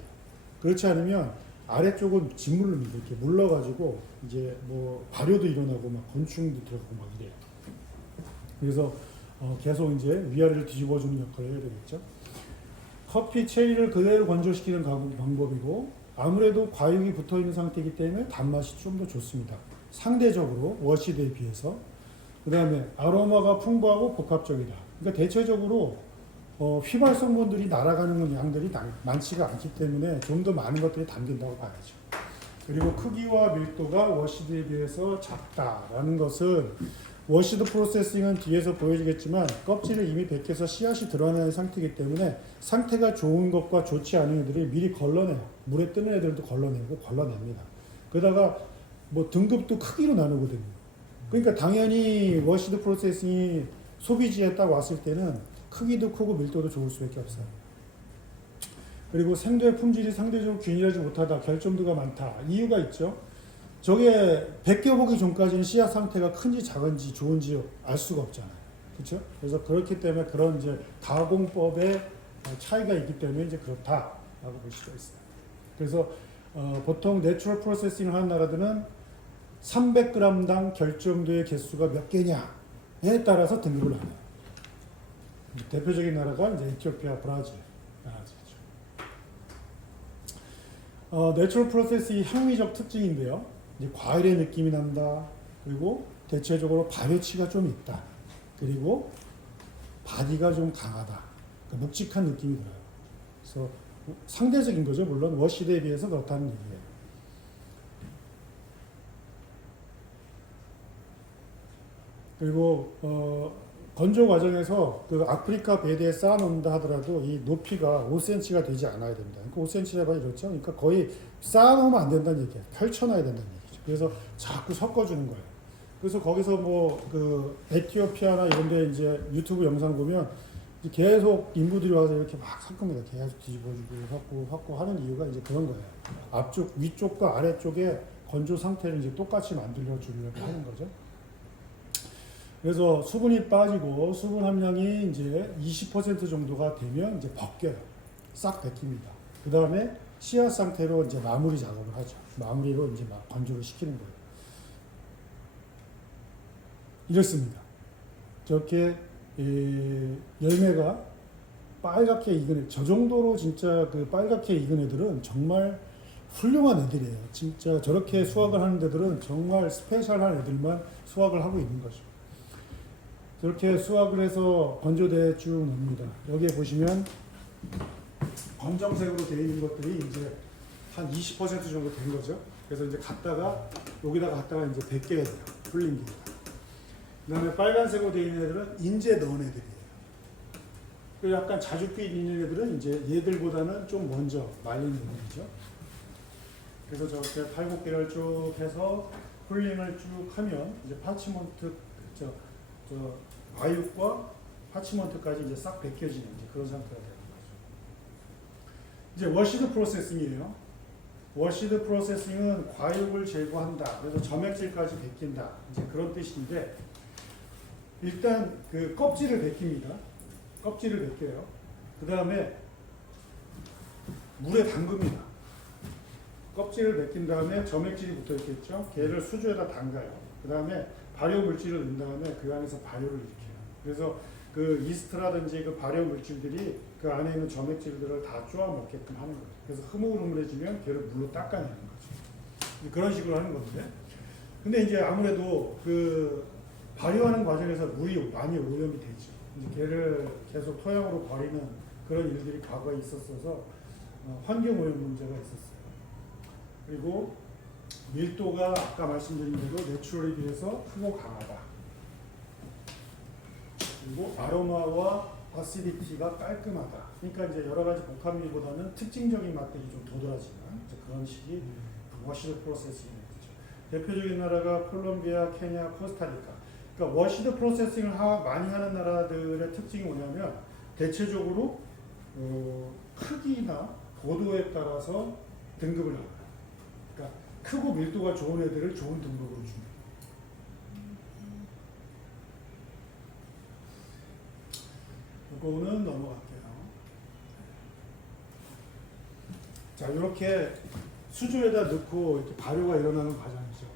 그렇지 않으면 아래쪽은 짓물릅니다. 이렇게 물러가지고 이제 뭐 발효도 일어나고 막 곤충도 들어가고 막 이래요. 그래서 계속 이제 위아래를 뒤집어주는 역할을 해야 되겠죠. 커피 체리를 그대로 건조시키는 가공 방법이고 아무래도 과육이 붙어 있는 상태이기 때문에 단맛이 좀 더 좋습니다. 상대적으로 워시드에 비해서. 그 다음에 아로마가 풍부하고 복합적이다. 그러니까 대체적으로 휘발 성분들이 날아가는 양들이 많지가 않기 때문에 좀 더 많은 것들이 담긴다고 봐야죠. 그리고 크기와 밀도가 워시드에 비해서 작다라는 것은 워시드 프로세싱은 뒤에서 보여지겠지만 껍질을 이미 벗겨서 씨앗이 드러나는 상태이기 때문에 상태가 좋은 것과 좋지 않은 애들이 미리 걸러내요. 물에 뜨는 애들도 걸러내고 걸러냅니다. 그러다가 뭐 등급도 크기로 나누거든요. 그러니까 당연히 워시드 프로세싱이 소비지에 딱 왔을 때는 크기도 크고 밀도도 좋을 수밖에 없어요. 그리고 생도의 품질이 상대적으로 균일하지 못하다, 결점도가 많다. 이유가 있죠. 저게 벗겨보기 전까지는 씨앗 상태가 큰지 작은지 좋은지 알 수가 없잖아요. 그렇죠? 그래서 그렇기 때문에 그런 이제 가공법의 차이가 있기 때문에 이제 그렇다라고 볼 수가 있어요. 그래서 보통 내추럴 프로세싱을 하는 나라들은 300g당 결점도의 개수가 몇 개냐에 따라서 등급을 나눠요. 대표적인 나라가 이제 에티오피아, 브라질 나라죠. 내추럴 프로세싱이 향미적 특징인데요. 이제 과일의 느낌이 난다. 그리고 대체적으로 발효치가 좀 있다. 그리고 바디가 좀 강하다. 그러니까 묵직한 느낌이 들어요. 그래서 상대적인 거죠. 물론 워시드에 비해서 그렇다는 얘기예요. 그리고 건조 과정에서 그 아프리카 베드에 쌓아놓는다 하더라도 이 높이가 5cm가 되지 않아야 됩니다. 그러니까 5cm라고 이렇죠. 그러니까 거의 쌓아놓으면 안 된다는 얘기예요. 펼쳐놔야 된다는 얘기죠. 그래서 자꾸 섞어주는 거예요. 그래서 거기서 뭐 그 에티오피아나 이런 데 이제 유튜브 영상 보면 계속 인부들이 와서 이렇게 막 섞습니다. 계속 뒤집어주고 섞고 하는 이유가 이제 그런 거예요. 앞쪽, 위쪽과 아래쪽에 건조 상태를 이제 똑같이 만들어 주려고 하는 거죠. 그래서 수분이 빠지고 수분 함량이 이제 20% 정도가 되면 이제 벗겨요. 싹 벗깁니다. 그 다음에 씨앗 상태로 이제 마무리 작업을 하죠. 마무리로 이제 막 건조를 시키는 거예요. 이렇습니다. 저렇게 열매가 빨갛게 익은 애, 저 정도로 진짜 그 빨갛게 익은 애들은 정말 훌륭한 애들이에요. 진짜 저렇게 수확을 하는 애들은 정말 스페셜한 애들만 수확을 하고 있는 거죠. 저렇게 수확을 해서 건조대에 쭉 넣습니다. 여기에 보시면 검정색으로 되어 있는 것들이 이제 한 20% 정도 된 거죠. 그래서 이제 갖다가 여기다가 갖다가 이제 벗겨야 돼요. 풀링기에다가. 그다음에 빨간색으로 되어 있는 애들은 인제 넣은 애들이에요. 그리고 약간 자줏빛 있는 애들은 이제 얘들보다는 좀 먼저 말린 애들이죠. 그래서 저렇게 8-9개를 쭉 해서 풀링을 쭉 하면 이제 파치먼트 과육과 파치먼트까지 이제 싹 벗겨지는 이제 그런 상태가 되는 거죠. 이제 워시드 프로세싱이에요. 워시드 프로세싱은 과육을 제거한다. 그래서 점액질까지 벗긴다. 이제 그런 뜻인데 일단 그 껍질을 벗깁니다. 껍질을 벗겨요. 그 다음에 물에 담급니다. 껍질을 벗긴 다음에 점액질이 붙어 있겠죠. 걔를 수조에다 담가요. 그 다음에 발효 물질을 넣은 다음에 그 안에서 발효를 일으켜요. 그래서 그 이스트라든지 그 발효 물질들이 그 안에 있는 점액질들을 다 쪼아 먹게끔 하는 거예요. 그래서 흐물흐물해지면 걔를 물로 닦아내는 거죠. 그런 식으로 하는 건데. 근데 이제 아무래도 그 발효하는 과정에서 물이 많이 오염이 되죠. 이제 걔를 계속 토양으로 버리는 그런 일들이 과거에 있었어서 환경 오염 문제가 있었어요. 그리고 밀도가 아까 말씀드린 대로 내추럴에 비해서 크고 강하다. 그리고 아로마와 어시디티가 깔끔하다. 그러니까 이제 여러 가지 복합미보다는 특징적인 맛들이 좀 도드라지는 그런 식이 워시드 프로세싱인 거죠. 대표적인 나라가 콜롬비아, 케냐, 코스타리카. 그러니까 워시드 프로세싱을 많이 하는 나라들의 특징이 뭐냐면 대체적으로 크기나 고도에 따라서 등급을 나눠요. 그러니까 크고 밀도가 좋은 애들을 좋은 등급으로 줍니다. 이거는 넘어갈게요. 자, 이렇게 수조에다 넣고 이렇게 발효가 일어나는 과정이죠.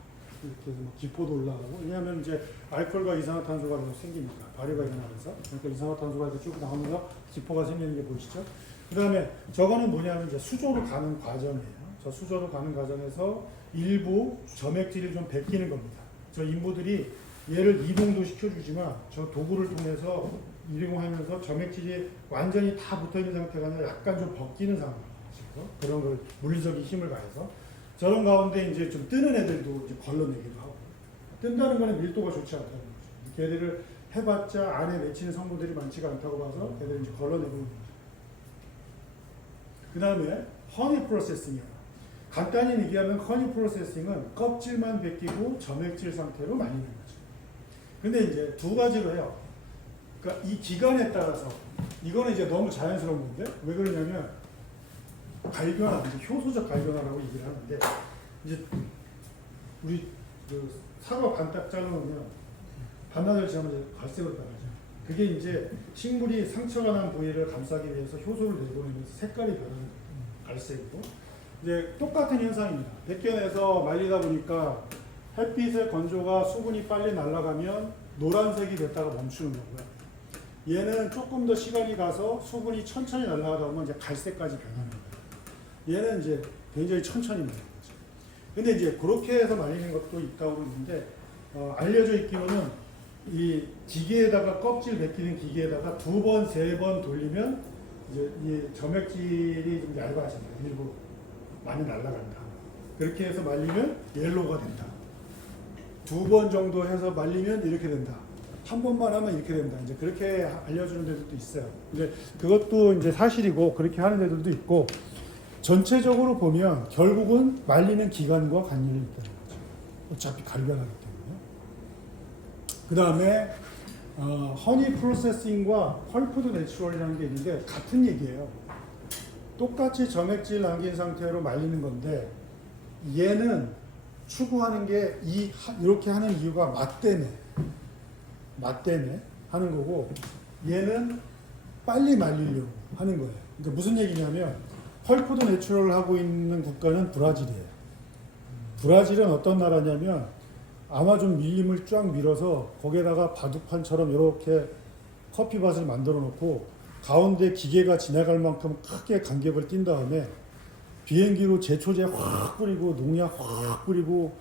이렇게 뭐 기포도 올라가고, 왜냐하면 이제 알코올과 이산화탄소가 계속 생깁니다. 발효가 일어나면서. 그러니까 이산화탄소가 이렇게 쭉 나오면서 기포가 생기는 게 보이시죠? 그 다음에 저거는 뭐냐면 이제 수조로 가는 과정이에요. 저 수조로 가는 과정에서 일부 점액질을 좀 벗기는 겁니다. 저 인부들이 얘를 이동도 시켜주지만 저 도구를 통해서 이동하면서 점액질이 완전히 다 붙어있는 상태가 아니라 약간 좀 벗기는 상황이죠. 그런 걸 물리적인 힘을 가해서 저런 가운데 이제 좀 뜨는 애들도 이제 걸러내기도 하고, 뜬다는 거는 밀도가 좋지 않다는 거죠. 걔들을 해봤자 안에 맺히는 성분들이 많지가 않다고 봐서 걔들을 이제 걸러내고 있는 거죠. 그 다음에 허니 프로세싱이에요. 간단히 얘기하면 허니 프로세싱은 껍질만 벗기고 점액질 상태로 말리는 거죠. 근데 이제 두 가지로 해요. 그러니까 이 기간에 따라서 이거는 이제 너무 자연스러운 건데 왜 그러냐면 갈변화, 이제 효소적 갈변화라고 얘기를 하는데 이제 우리 그 사과 반 딱 잘라놓으면 반나절 지나면 이제 갈색으로 변하죠. 그게 이제 식물이 상처가 난 부위를 감싸기 위해서 효소를 내보내면서 색깔이 변하는 거예요. 갈색으로. 이제 똑같은 현상입니다. 벗겨내서 말리다 보니까 햇빛의 건조가 수분이 빨리 날아가면 노란색이 됐다가 멈추는 거고요. 얘는 조금 더 시간이 가서 수분이 천천히 날아가다 보면 이제 갈색까지 변하는 거예요. 얘는 이제 굉장히 천천히 말리는 거죠. 근데 이제 그렇게 해서 말리는 것도 있다고 그러는데 알려져 있기로는 이 기계에다가 껍질 벗기는 기계에다가 2번, 3번 돌리면 이제 이 점액질이 좀 얇아집니다. 일부 많이 날아간다. 그렇게 해서 말리면 옐로우가 된다. 2번 정도 해서 말리면 이렇게 된다. 한 번만 하면 이렇게 된다. 이제 그렇게 알려주는 데들도 있어요. 근데 그것도 이제 사실이고 그렇게 하는 데들도 있고, 전체적으로 보면 결국은 말리는 기간과 관련이 있다는 거죠. 어차피 갈변하기 때문에. 그 다음에 허니 프로세싱과 펄프드 내추럴이라는 게 있는데 같은 얘기예요. 똑같이 점액질 남긴 상태로 말리는 건데 얘는 추구하는 게 이렇게 하는 이유가 맛 때문에 하는 거고, 얘는 빨리 말리려고 하는 거예요. 그러니까 무슨 얘기냐면 펄프드 내추럴을 하고 있는 국가는 브라질이에요. 브라질은 어떤 나라냐면 아마존 밀림을 쫙 밀어서 거기에다가 바둑판처럼 이렇게 커피밭을 만들어 놓고 가운데 기계가 지나갈 만큼 크게 간격을 띈 다음에 비행기로 제초제 확 뿌리고 농약 확 뿌리고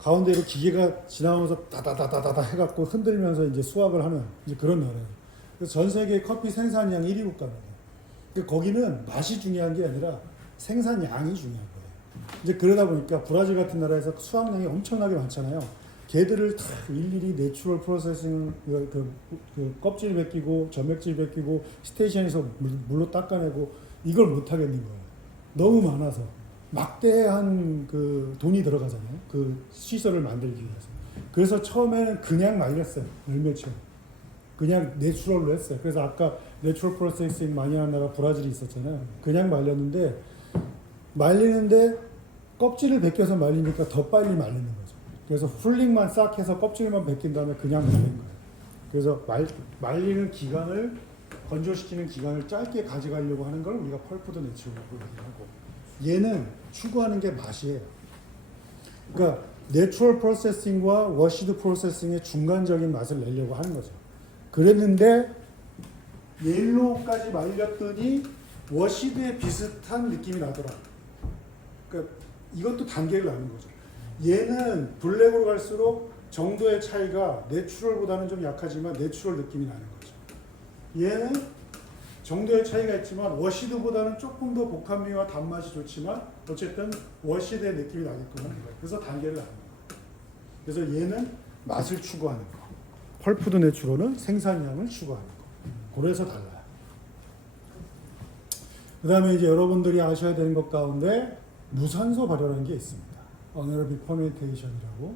가운데로 기계가 지나가면서 다다다다다 해갖고 흔들면서 이제 수확을 하는 이제 그런 나라예요. 그래서 전 세계 커피 생산량 1위 국가입니다. 근데 거기는 맛이 중요한 게 아니라 생산량이 중요한 거예요. 이제 그러다 보니까 브라질 같은 나라에서 수확량이 엄청나게 많잖아요. 걔들을 다 일일이 내추럴 프로세싱 그 껍질 벗기고 점액질 벗기고 스테이션에서 물로 닦아내고 이걸 못 하겠는 거예요. 너무 많아서 막대한 그 돈이 들어가잖아요. 그 시설을 만들기 위해서. 그래서 처음에는 그냥 말렸어요. 열매처럼. 그냥 내추럴로 했어요. 그래서 아까 내추럴 프로세싱 많이 하는 나라 브라질이 있었잖아요. 그냥 말리는데 껍질을 벗겨서 말리니까 더 빨리 말리는 거죠. 그래서 풀링만 싹 해서 껍질만 벗긴 다음에 그냥 말린 거예요. 그래서 말리는 기간을 건조시키는 기간을 짧게 가져가려고 하는 걸 우리가 펄프드 내추럴이라고 얘기하고, 얘는 추구하는 게 맛이에요. 그러니까 내추럴 프로세싱과 워시드 프로세싱의 중간적인 맛을 내려고 하는 거죠. 그랬는데 옐로우까지 말렸더니 워시드에 비슷한 느낌이 나더라. 그러니까 이것도 단계를 나눈 거죠. 얘는 블랙으로 갈수록 정도의 차이가 내추럴보다는 좀 약하지만 내추럴 느낌이 나는 거죠. 얘는 정도의 차이가 있지만 워시드보다는 조금 더 복합미와 단맛이 좋지만 어쨌든 워시드의 느낌이 나게끔 하는 거예요. 그래서 단계를 나눈 거예요. 그래서 얘는 맛을 추구하는 거, 펄프드 내추럴은 생산량을 추구하는 거. 그래서 달라요. 그 다음에 이제 여러분들이 아셔야 되는 것 가운데 무산소 발효라는 게 있습니다. 어네러빅 퍼멘테이션이라고.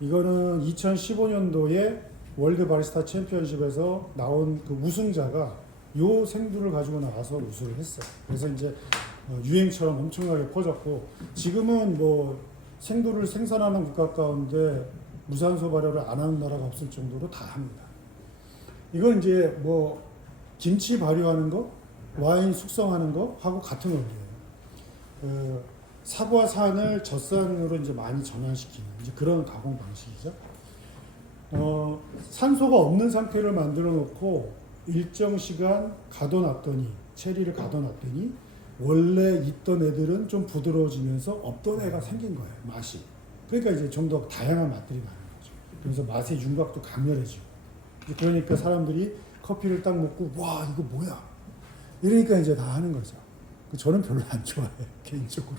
이거는 2015년도에 월드 바리스타 챔피언십에서 나온 그 우승자가 요 생두를 가지고 나와서 우승을 했어요. 그래서 이제 유행처럼 엄청나게 퍼졌고, 지금은 뭐 생두를 생산하는 국가 가운데 무산소 발효를 안 하는 나라가 없을 정도로 다 합니다. 이건 이제 뭐 김치 발효하는 거, 와인 숙성하는 거 하고 같은 원리예요. 사과산을 젖산으로 이제 많이 전환시키는 이제 그런 가공 방식이죠. 산소가 없는 상태를 만들어 놓고 일정 시간 가둬놨더니, 체리를 가둬놨더니 원래 있던 애들은 좀 부드러워지면서 없던 애가 생긴 거예요, 맛이. 그러니까 이제 좀 더 다양한 맛들이 나는 거죠. 그래서 맛의 윤곽도 강렬해지고. 그러니까 사람들이 커피를 딱 먹고 와 이거 뭐야 이러니까 이제 다 하는 거죠. 저는 별로 안 좋아해요, 개인적으로.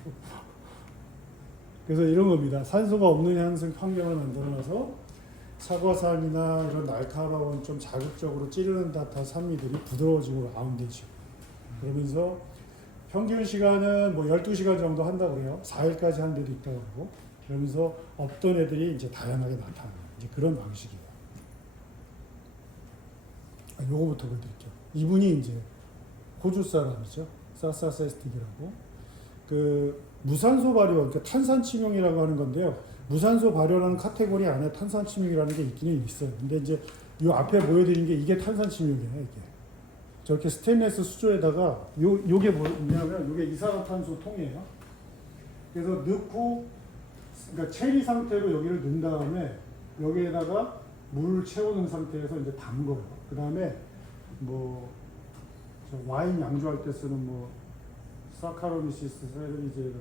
그래서 이런 겁니다. 산소가 없는 환경을 만들어놔서 사과산이나 이런 날카로운 좀 자극적으로 찌르는 듯한 산미들이 부드러워지고 아운되죠. 그러면서 평균 시간은 뭐 12시간 정도 한다 그래요. 4일까지 한 데도 있다고 그러고. 그러면서 없던 애들이 이제 다양하게 나타나는 이제 그런 방식이에요. 요거부터 보여드릴게요. 이분이 이제 호주 사람이죠. 사사세스틱이라고. 그 무산소 발효, 그러니까 탄산 침용이라고 하는 건데요. 무산소 발효라는 카테고리 안에 탄산 침용이라는 게 있기는 있어요. 근데 이제 요 앞에 보여드린 게 이게 탄산 침용이에요, 이게. 저렇게 스테인리스 수조에다가 요게 뭐냐면 요게 이산화탄소 통이에요. 그래서 넣고, 그러니까 체리 상태로 여기를 넣은 다음에 여기에다가 물을 채워놓은 상태에서 이제 담궈요. 그 다음에 뭐 와인 양조할 때 쓰는 뭐 사카로미시스, 세르리제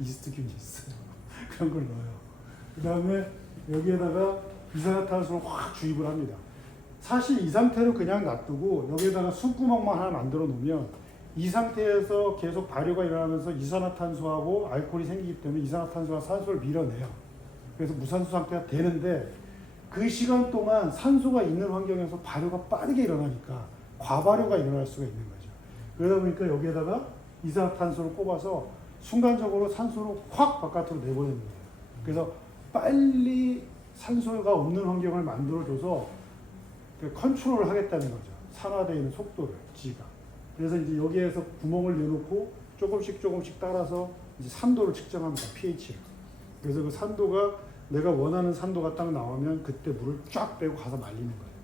이스트균이 있어요. 그런 걸 넣어요. 그 다음에 여기에다가 이산화탄소를 확 주입을 합니다. 사실 이 상태로 그냥 놔두고 여기에다가 숨구멍만 하나 만들어 놓으면 이 상태에서 계속 발효가 일어나면서 이산화탄소하고 알코올이 생기기 때문에 이산화탄소와 산소를 밀어내요. 그래서 무산소 상태가 되는데 그 시간 동안 산소가 있는 환경에서 발효가 빠르게 일어나니까 과발효가 일어날 수가 있는 거죠. 그러다 보니까 여기에다가 이산화탄소를 꼽아서 순간적으로 산소를 확 바깥으로 내보내는 거예요. 그래서 빨리 산소가 없는 환경을 만들어줘서 컨트롤을 하겠다는 거죠. 산화되어 있는 속도를, 지가. 그래서 이제 여기에서 구멍을 내놓고 조금씩 따라서 이제 산도를 측정합니다. pH를. 그래서 그 산도가 내가 원하는 산도가 딱 나오면 그때 물을 쫙 빼고 가서 말리는 거예요.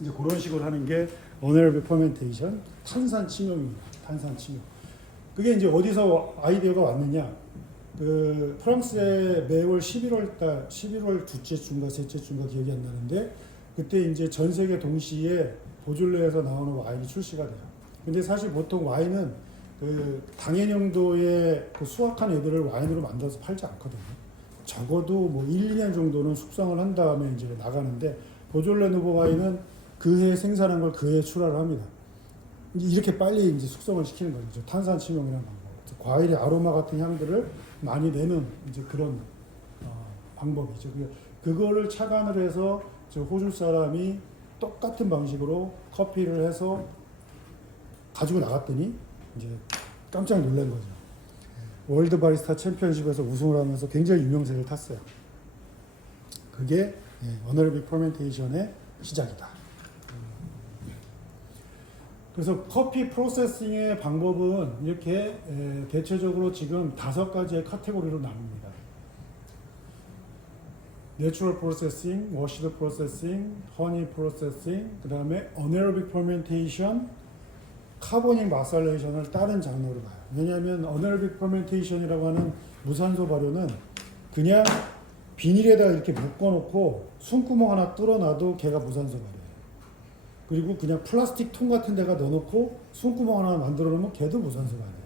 이제 그런 식으로 하는 게 어네러빅 퍼멘테이션, 탄산 침용입니다. 탄산 침용. 그게 이제 어디서 아이디어가 왔느냐? 그 프랑스에 매월 11월 둘째 주인가 셋째 주인가 기억이 안 나는데 그때 이제 전 세계 동시에 보졸레에서 나오는 와인이 출시가 돼요. 근데 사실 보통 와인은 그 당해령도의 그 수확한 애들을 와인으로 만들어서 팔지 않거든요. 적어도 뭐 1, 2년 정도는 숙성을 한 다음에 이제 나가는데 보졸레 누보 와인은 그 해 생산한 걸 그 해 출하를 합니다. 이렇게 빨리 이제 숙성을 시키는 거죠. 탄산 침용이라는 방법. 과일의 아로마 같은 향들을 많이 내는 이제 그런 방법이죠. 그거를 착안을 해서 저 호주 사람이 똑같은 방식으로 커피를 해서 가지고 나갔더니 이제 깜짝 놀란 거죠. 월드 바리스타 챔피언십에서 우승을 하면서 굉장히 유명세를 탔어요. 그게 어너러빅 퍼멘테이션의 시작이다. 그래서 커피 프로세싱의 방법은 이렇게 대체적으로 지금 5가지의 카테고리로 나눕니다. 내추럴 프로세싱, 워시드 프로세싱, 허니 프로세싱, 그 다음에 어네로빅 퍼멘테이션, 카보닉 마살레이션을 다른 장르로 봐요. 왜냐하면 어네로빅 퍼멘테이션이라고 하는 무산소 발효는 그냥 비닐에다 이렇게 묶어놓고 숨구멍 하나 뚫어놔도 걔가 무산소 발효예요. 그리고 그냥 플라스틱 통 같은 데가 넣어놓고 숨구멍 하나 만들어 놓으면 걔도 무산소 발효예요.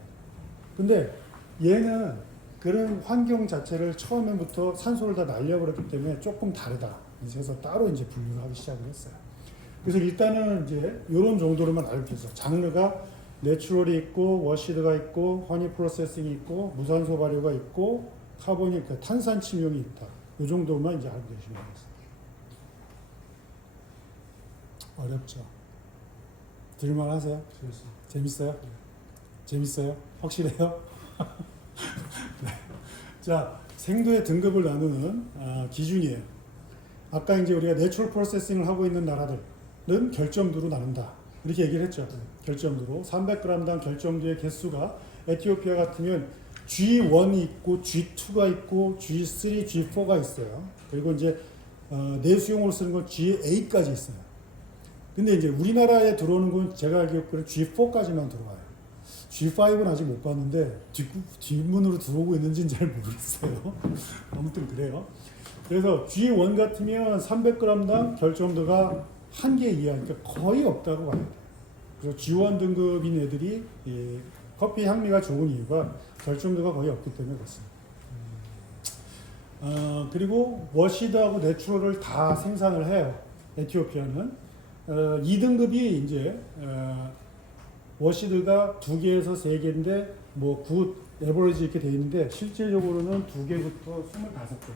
근데 얘는 그런 환경 자체를 처음부터 산소를 다 날려버렸기 때문에 조금 다르다. 그래서 따로 이제 분류를 하기 시작을 했어요. 그래서 일단은 이제 이런 정도로만 알고 있어요. 장르가 내추럴이 있고, 워시드가 있고, 허니 프로세싱이 있고, 무산소 발효가 있고, 카보닉, 탄산 침용이 있다. 이 정도만 이제 알고 계시면 되겠습니다. 어렵죠? 들을만 하세요? 재밌어요? 재밌어요? 확실해요? 네. 자, 생도의 등급을 나누는 기준이에요. 아까 이제 우리가 내추럴 프로세싱을 하고 있는 나라들은 결점도로 나눈다. 이렇게 얘기를 했죠. 결점도로. 300g당 결점도의 개수가 에티오피아 같으면 G1이 있고 G2가 있고 G3, G4가 있어요. 그리고 이제 내수용으로 쓰는 건 G8까지 있어요. 근데 이제 우리나라에 들어오는 건 제가 알기로는 G4까지만 들어와요. G5는 아직 못 봤는데 뒷문으로 들어오고 있는지는 잘 모르겠어요. 아무튼 그래요. 그래서 G1 같으면 300g당 결점도가 1개 이하, 그러니까 거의 없다고 봐야 돼요. 그래서 G1 등급인 애들이 커피 향미가 좋은 이유가 결점도가 거의 없기 때문에 그렇습니다. 그리고 워시드하고 내추럴을 다 생산을 해요. 에티오피아는. 2등급이 이제 워시드가 2개에서 3개인데 뭐 굿, 에버리지 이렇게 돼 있는데 실질적으로는 2개부터 25개.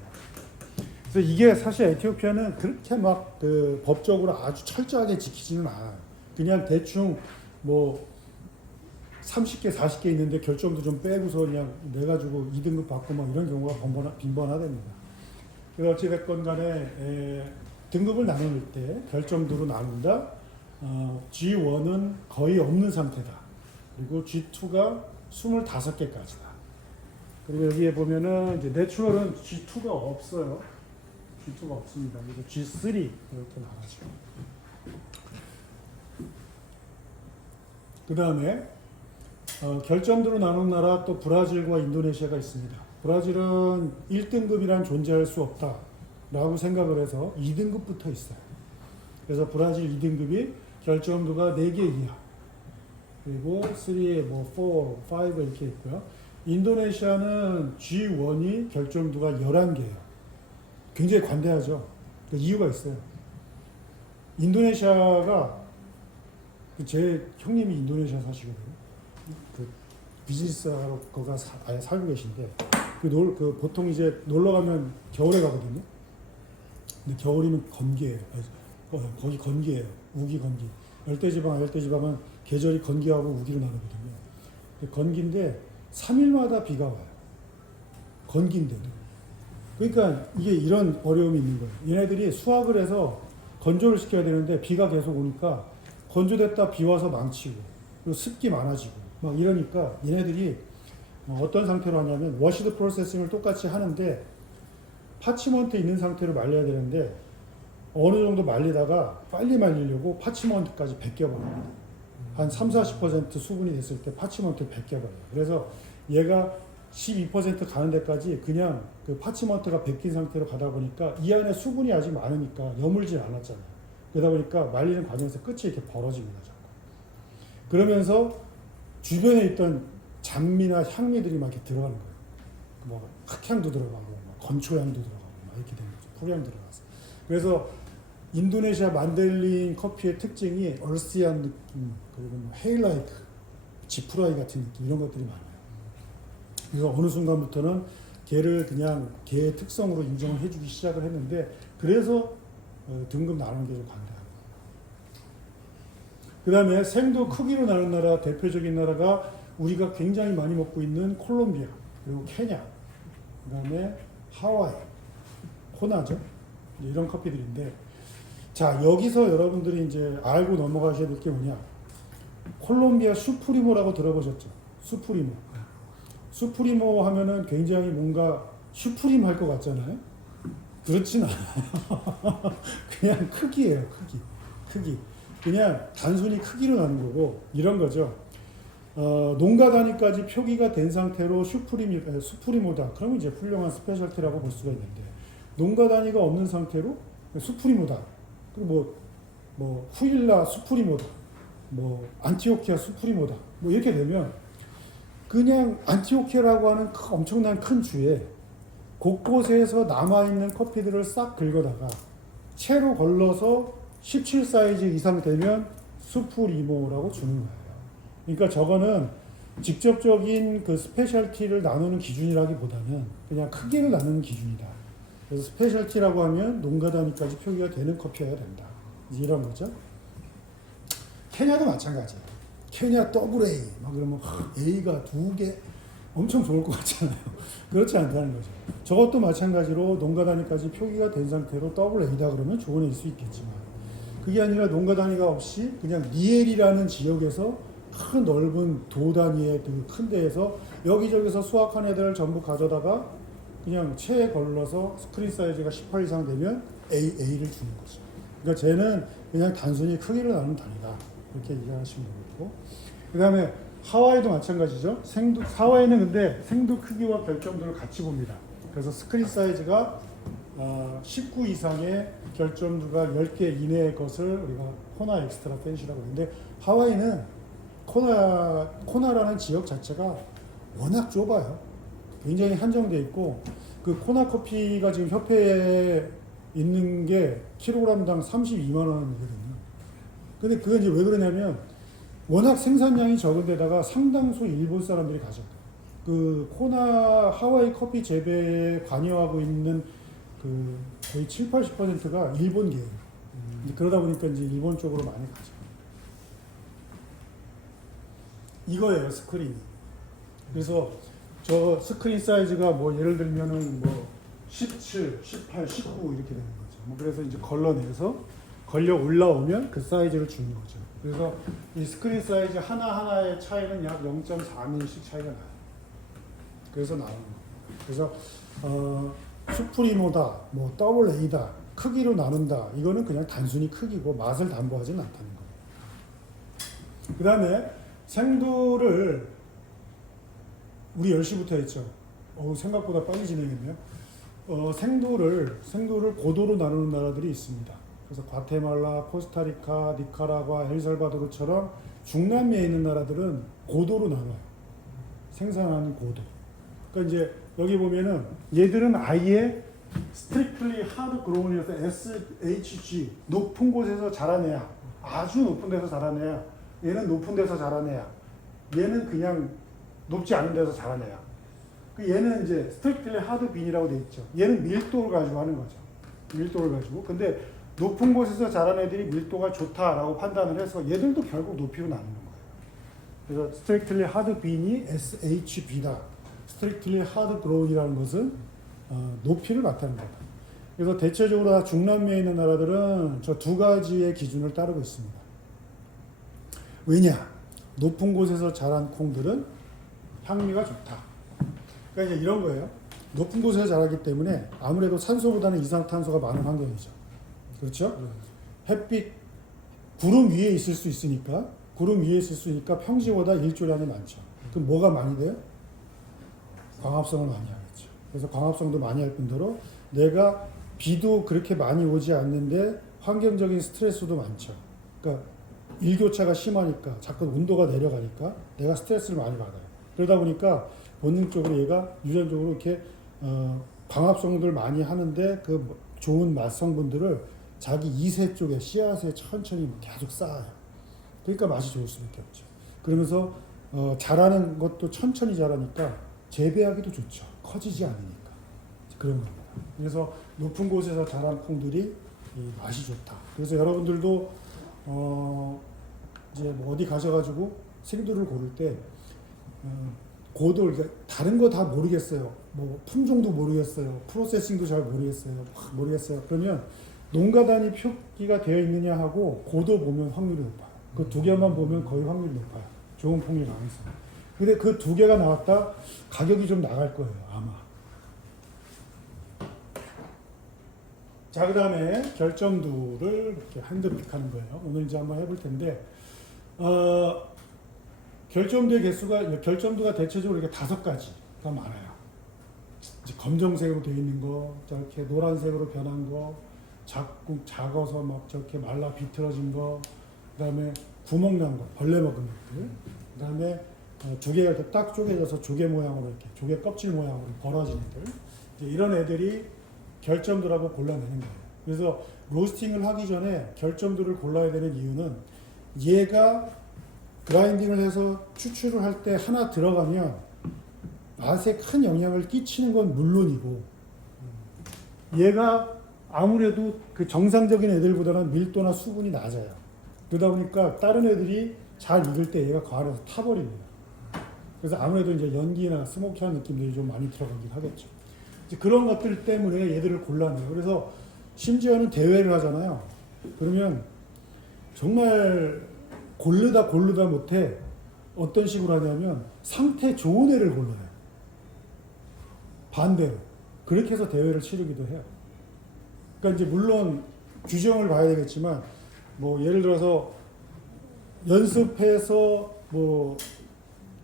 그래서 이게 사실 에티오피아는 그렇게 막 그 법적으로 아주 철저하게 지키지는 않아요. 그냥 대충 뭐 30개, 40개 있는데 결점도 좀 빼고서 그냥 내가지고 2등급 받고 막 이런 경우가 빈번하답니다. 그래서 어찌됐건 간에 등급을 나눌 때 결점도로 나눈다. G1은 거의 없는 상태다. 그리고 G2가 25개까지다. 그리고 여기에 보면은 이제 내추럴은 G2가 없어요. G2가 없습니다. 그래서 G3 이렇게 나가죠. 그 다음에 결점도로 나눈 나라 또 브라질과 인도네시아가 있습니다. 브라질은 1등급이란 존재할 수 없다 라고 생각을 해서 2등급부터 있어요. 그래서 브라질 2등급이 결점도가 4개 이하, 그리고 3, 뭐 4, 5 이렇게 있고요. 인도네시아는 G1이 결점도가 11개예요. 굉장히 관대하죠. 그 이유가 있어요. 인도네시아가 제 형님이 인도네시아 사시거든요. 그 비즈니스하러 거가 아예 살고 계신데 보통 이제 놀러 가면 겨울에 가거든요. 근데 겨울이면 건기예요. 거기 건기예요. 우기 건기. 열대지방은 계절이 건기하고 우기로 나누거든요. 건기인데 3일마다 비가 와요. 건기인데도. 그러니까 이게 이런 어려움이 있는 거예요. 얘네들이 수확을 해서 건조를 시켜야 되는데 비가 계속 오니까 건조됐다 비 와서 망치고 그리고 습기 많아지고 막 이러니까 얘네들이 어떤 상태로 하냐면 워시드 프로세싱을 똑같이 하는데 파치먼트 있는 상태로 말려야 되는데 어느 정도 말리다가 빨리 말리려고 파치먼트까지 벗겨버립니다. 한 30-40% 수분이 됐을 때 파치먼트를 벗겨버려요. 그래서 얘가 12% 가는 데까지 그냥 그 파치먼트가 벗긴 상태로 가다 보니까 이 안에 수분이 아직 많으니까 여물질 않았잖아요. 그러다 보니까 말리는 과정에서 끝이 이렇게 벌어집니다. 자꾸. 그러면서 주변에 있던 잡미나 향미들이 막 이렇게 들어가는 거예요. 뭐 흑향도 들어가고, 막 건초향도 들어가고, 막 이렇게 되는 거죠. 풀향 들어가서. 그래서 인도네시아 만델린 커피의 특징이 얼씨한 느낌, 그리고 뭐 헤일라이트, 지프라이 같은 느낌 이런 것들이 많아요. 그래서 어느 순간부터는 걔를 그냥 걔의 특성으로 인정을 해주기 시작을 했는데 그래서 등급 나누는 게 좀 관대합니다. 그 다음에 생도 크기로 나눈 나라 대표적인 나라가 우리가 굉장히 많이 먹고 있는 콜롬비아 그리고 케냐 그 다음에 하와이 코나죠 이런 커피들인데 자 여기서 여러분들이 이제 알고 넘어가셔야 될 게 뭐냐 콜롬비아 수프리모라고 들어보셨죠 수프리모 하면은 굉장히 뭔가 슈프림 할 것 같잖아요 그렇진 않아요 그냥 크기예요 크기 그냥 단순히 크기로 나눈 거고 이런 거죠 농가 단위까지 표기가 된 상태로 수프리모다. 그러면 이제 훌륭한 스페셜티라고 볼 수가 있는데 농가 단위가 없는 상태로 수프리모다. 그리고 뭐 후일라 수프리모다. 뭐 안티오키아 수프리모다. 뭐 이렇게 되면 그냥 안티오키아라고 하는 엄청난 큰 주에 곳곳에서 남아있는 커피들을 싹 긁어다가 채로 걸러서 17 사이즈 이상 되면 수프리모라고 주는 거예요. 그러니까 저거는 직접적인 그 스페셜티를 나누는 기준이라기보다는 그냥 크기를 나누는 기준이다. 그래서 스페셜티라고 하면 농가 단위까지 표기가 되는 커피여야 된다. 이런 거죠. 케냐도 마찬가지예요. 케냐 더블 A 막 그러면 A가 2개 엄청 좋을 것 같잖아요. 그렇지 않다는 거죠. 저것도 마찬가지로 농가 단위까지 표기가 된 상태로 더블 A다 그러면 좋은 A일 수 있겠지만 그게 아니라 농가 단위가 없이 그냥 니엘이라는 지역에서 큰 넓은 도 단위의 큰 데에서 여기저기서 수확한 애들을 전부 가져다가 그냥 체에 걸러서 스크린 사이즈가 18 이상 되면 A를 주는 거죠. 그러니까 쟤는 그냥 단순히 크기로 나눈 단위다. 이렇게 이해하시면 되고. 그 다음에 하와이도 마찬가지죠. 하와이는 근데 생두 크기와 결점들을 같이 봅니다. 그래서 스크린 사이즈가 19 이상의 결점두가 10개 이내의 것을 우리가 코나 엑스트라 펜시라고 하는데 하와이는 코나라는 지역 자체가 워낙 좁아요. 굉장히 한정돼 있고 그 코나 커피가 지금 협회에 있는 게 킬로그램당 32만 원이거든요. 근데 그건 이제 왜 그러냐면 워낙 생산량이 적은 데다가 상당수 일본 사람들이 가져가요. 그 코나 하와이 커피 재배에 관여하고 있는 그 거의 7, 80%가 일본계예요. 그러다 보니까 이제 일본 쪽으로 많이 가죠. 이거예요, 스크린이. 그래서 저 스크린 사이즈가 뭐 예를 들면은 뭐 17, 18, 19 이렇게 되는 거죠. 뭐 그래서 이제 걸려 올라오면 그 사이즈를 주는 거죠. 그래서 이 스크린 사이즈 하나하나의 차이는 약 0.4mm씩 차이가 나요. 그래서 나오는 거예요. 그래서 수프리모다, 뭐 더블 A다, 크기로 나눈다. 이거는 그냥 단순히 크기고 맛을 담보하지는 않다는 거예요. 그 다음에 생두를 우리 10시부터 했죠. 생각보다 빨리 진행했네요. 생두를 고도로 나누는 나라들이 있습니다. 그래서 과테말라, 코스타리카, 니카라과, 엘살바도르처럼 중남미에 있는 나라들은 고도로 나눠요. 생산하는 고도. 그러니까 이제 여기 보면은 얘들은 아예 strictly hard grown이어서 SHG 높은 곳에서 자란 애야. 아주 높은 데서 자란 애야. 얘는 높은 데서 자란 애야. 얘는 그냥 높지 않은 데서 자란 애야. 얘는 이제 strictly hard bean이라고 돼 있죠. 얘는 밀도를 가지고 하는 거죠. 밀도를 가지고. 근데 높은 곳에서 자란 애들이 밀도가 좋다라고 판단을 해서 얘들도 결국 높이로 나누는 거예요. 그래서 strictly hard bean이 SHB다. strictly hard grown이라는 것은 높이를 나타낸다. 그래서 대체적으로 중남미에 있는 나라들은 저 두 가지의 기준을 따르고 있습니다. 왜냐? 높은 곳에서 자란 콩들은 향미가 좋다. 그러니까 이제 이런 거예요. 높은 곳에서 자라기 때문에 아무래도 산소보다는 이산화탄소가 많은 환경이죠. 그렇죠? 햇빛, 구름 위에 있을 수 있으니까 평지보다 일조량이 많죠. 그럼 뭐가 많이 돼요? 광합성을 많이 하겠죠. 그래서 광합성도 많이 할 뿐더러 내가 비도 그렇게 많이 오지 않는데 환경적인 스트레스도 많죠. 그러니까 일교차가 심하니까 자꾸 온도가 내려가니까 내가 스트레스를 많이 받아요. 그러다 보니까 본능적으로 얘가 유전적으로 이렇게 광합성들 많이 하는데 그 좋은 맛성분들을 자기 이세 쪽에 씨앗에 천천히 계속 쌓아요. 그러니까 맛이 좋을 수밖에 없죠. 그러면서 자라는 것도 천천히 자라니까 재배하기도 좋죠. 커지지 않으니까. 그런 겁니다. 그래서 높은 곳에서 자란 콩들이 맛이 좋다. 그래서 여러분들도 이제 뭐 어디 가셔가지고 생두를 고를 때 고들 다른 거 다 모르겠어요. 뭐 품종도 모르겠어요. 프로세싱도 잘 모르겠어요. 그러면 농가 단위 표기가 되어 있느냐 하고 고도 보면 확률이 높아요. 그 두 개만 보면 거의 확률이 높아요. 좋은 콩이 나와있어요. 근데 그 두 개가 나왔다 가격이 좀 나갈 거예요. 아마. 자, 그 다음에 결점도를 이렇게 핸드픽하는 거예요. 오늘 이제 한번 해볼 텐데, 결점도가 대체적으로 이렇게 5가지가 많아요. 이제 검정색으로 되어 있는 거, 저렇게 노란색으로 변한 거, 자꾸 작아서 막 저렇게 말라 비틀어진 거, 그 다음에 구멍 난 거, 벌레 먹은 것들, 그 다음에 두 개가 이렇게 딱 쪼개져서 조개 모양으로 이렇게, 조개 껍질 모양으로 벌어진 애들, 이제 이런 애들이 결점도라고 골라내는 거예요. 그래서 로스팅을 하기 전에 결점도를 골라야 되는 이유는 얘가 그라인딩을 해서 추출을 할 때 하나 들어가면 맛에 큰 영향을 끼치는 건 물론이고 얘가 아무래도 그 정상적인 애들보다는 밀도나 수분이 낮아요. 그러다 보니까 다른 애들이 잘 익을 때 얘가 그 안에서 타버립니다. 그래서 아무래도 이제 연기나 스모키한 느낌들이 좀 많이 들어가긴 하겠죠. 이제 그런 것들 때문에 얘들을 골라내요. 그래서 심지어는 대회를 하잖아요. 그러면 정말 고르다 못해 어떤 식으로 하냐면 상태 좋은 애를 골라요. 반대로. 그렇게 해서 대회를 치르기도 해요. 그러니까 이제 물론 규정을 봐야 되겠지만 뭐 예를 들어서 연습해서 뭐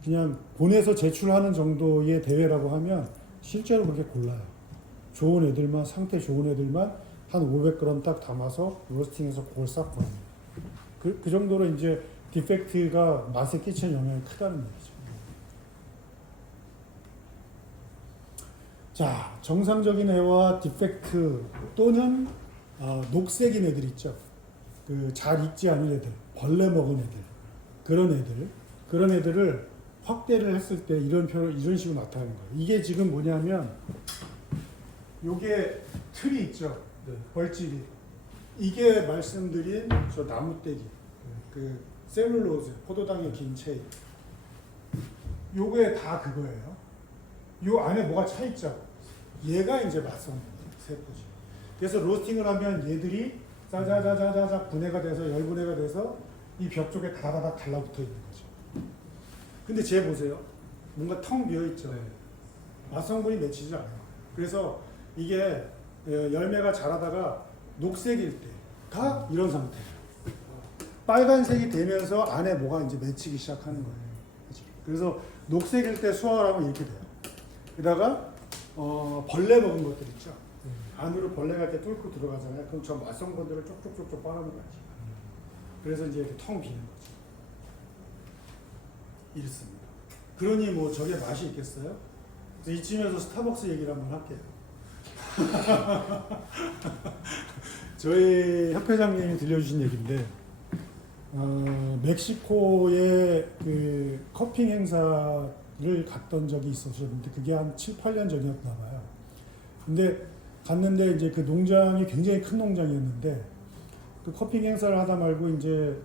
그냥 보내서 제출하는 정도의 대회라고 하면 실제로 그렇게 골라요. 좋은 애들만, 상태 좋은 애들만 한 500g 딱 담아서 로스팅해서 그걸 싹 보냅니다. 그 정도로 이제 디펙트가 맛에 끼치는 영향이 크다는 얘기죠. 자, 정상적인 애와 디펙트 또는 녹색인 애들 있죠. 그 잘 익지 않은 애들, 벌레 먹은 애들, 그런 애들을 확대를 했을 때 이런 식으로 나타나는 거예요. 이게 지금 뭐냐면 요게 틀이 있죠. 벌집이. 이게 말씀드린 저 나무떼기, 그 셀룰로즈, 포도당의 긴 체이. 요게 다 그거예요. 요 안에 뭐가 차 있죠. 얘가 이제 맛성분이에요. 세포지. 그래서 로스팅을 하면 얘들이 짜자자자자 분해가 돼서 열분해가 돼서 이 벽 쪽에 다다닥 달라붙어 있는 거죠. 근데 쟤 보세요. 뭔가 텅 비어 있죠. 맛성분이 맺히지 않아요. 그래서 이게 열매가 자라다가 녹색일 때가 이런 상태예요. 빨간색이 되면서 안에 뭐가 이제 맺히기 시작하는 거예요. 그래서 녹색일 때 수확을 하면 이렇게 돼요. 게다가 벌레 먹은 것들 있죠. 안으로 벌레가 이렇게 뚫고 들어가잖아요. 그럼 저 맛성분들을 쪽쪽쪽쪽 빨아먹어야지. 그래서 이제 이렇게 텅 비는 거죠. 이렇습니다. 그러니 뭐 저게 맛이 있겠어요? 그래서 이쯤에서 스타벅스 얘기를 한번 할게요. 저희 협회장님이 들려주신 얘기인데 멕시코에 그 커핑 행사를 갔던 적이 있었는데 그게 한 7, 8년 전이었나 봐요. 근데 갔는데 이제 그 농장이 굉장히 큰 농장이었는데 그 커핑 행사를 하다 말고 이제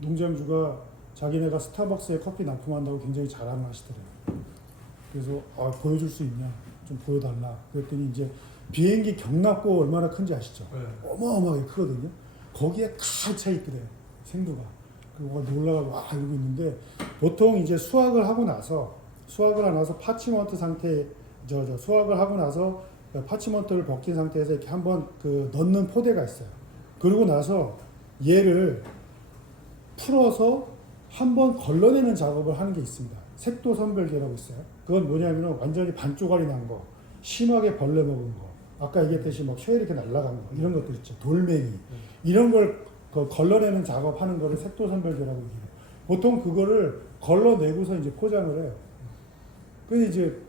농장주가 자기네가 스타벅스에 커피 납품한다고 굉장히 자랑을 하시더래요. 그래서 보여줄 수 있냐? 좀 보여달라. 그랬더니 이제 비행기 경납고 얼마나 큰지 아시죠? 네. 어마어마하게 크거든요. 거기에 가득 차 있더래요. 생두가. 그리고 놀라가지고 이러고 있는데 보통 이제 수확을 하고 나서 파치먼트 상태 수확을 하고 나서 파치먼트를 벗긴 상태에서 이렇게 한번 그 넣는 포대가 있어요. 그러고 나서 얘를 풀어서 한번 걸러내는 작업을 하는 게 있습니다. 색도 선별계라고 있어요. 그건 뭐냐면 완전히 반쪽알이 난 거, 심하게 벌레 먹은 거, 아까 얘기했듯이 막 쉐일이 이렇게 날아간 거 이런 것들 있죠. 돌멩이 이런 걸 걸러내는 작업하는 거를 색도선별제라고 얘기해요. 보통 그거를 걸러내고서 이제 포장을 해요. 근데 이제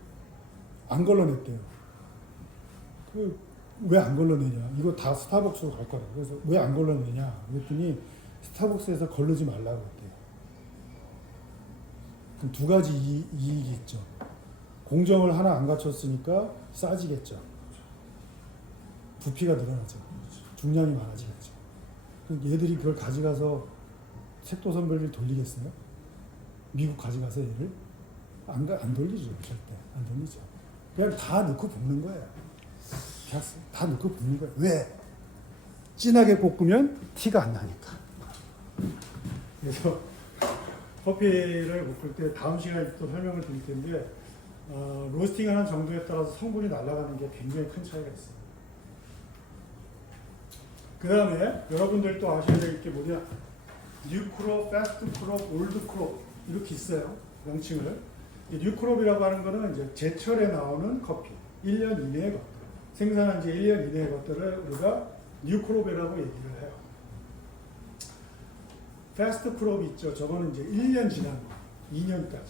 안 걸러냈대요. 왜 안 걸러내냐? 이거 다 스타벅스로 갈 거라고. 그래서 왜 안 걸러내냐? 그랬더니 스타벅스에서 걸르지 말라고 했대요. 그럼 두 가지 이익이 있죠. 공정을 하나 안 갖췄으니까 싸지겠죠. 부피가 늘어나죠. 중량이 많아지겠죠. 얘들이 그걸 가져가서 색도선별을 돌리겠어요? 미국 가져가서 얘를? 안 돌리죠. 절대. 안 돌리죠. 그냥 다 넣고 볶는 거예요. 다 넣고 볶는 거예요. 왜? 진하게 볶으면 티가 안 나니까. 그래서 커피를 볶을 때 다음 시간에 또 설명을 드릴 텐데 로스팅하는 정도에 따라서 성분이 날아가는 게 굉장히 큰 차이가 있어요. 그 다음에 여러분들 또 아셔야 될 게 뭐냐, 뉴크롭, 패스트크롭, 올드크롭 이렇게 있어요. 명칭을. 뉴크롭이라고 하는 거는 이제 제철에 나오는 커피, 1년 이내의 것들, 생산한 지 1년 이내의 것들을 우리가 뉴크롭이라고 얘기를 해요. 패스트크롭 있죠. 저거는 이제 1년 지난 거, 2년까지.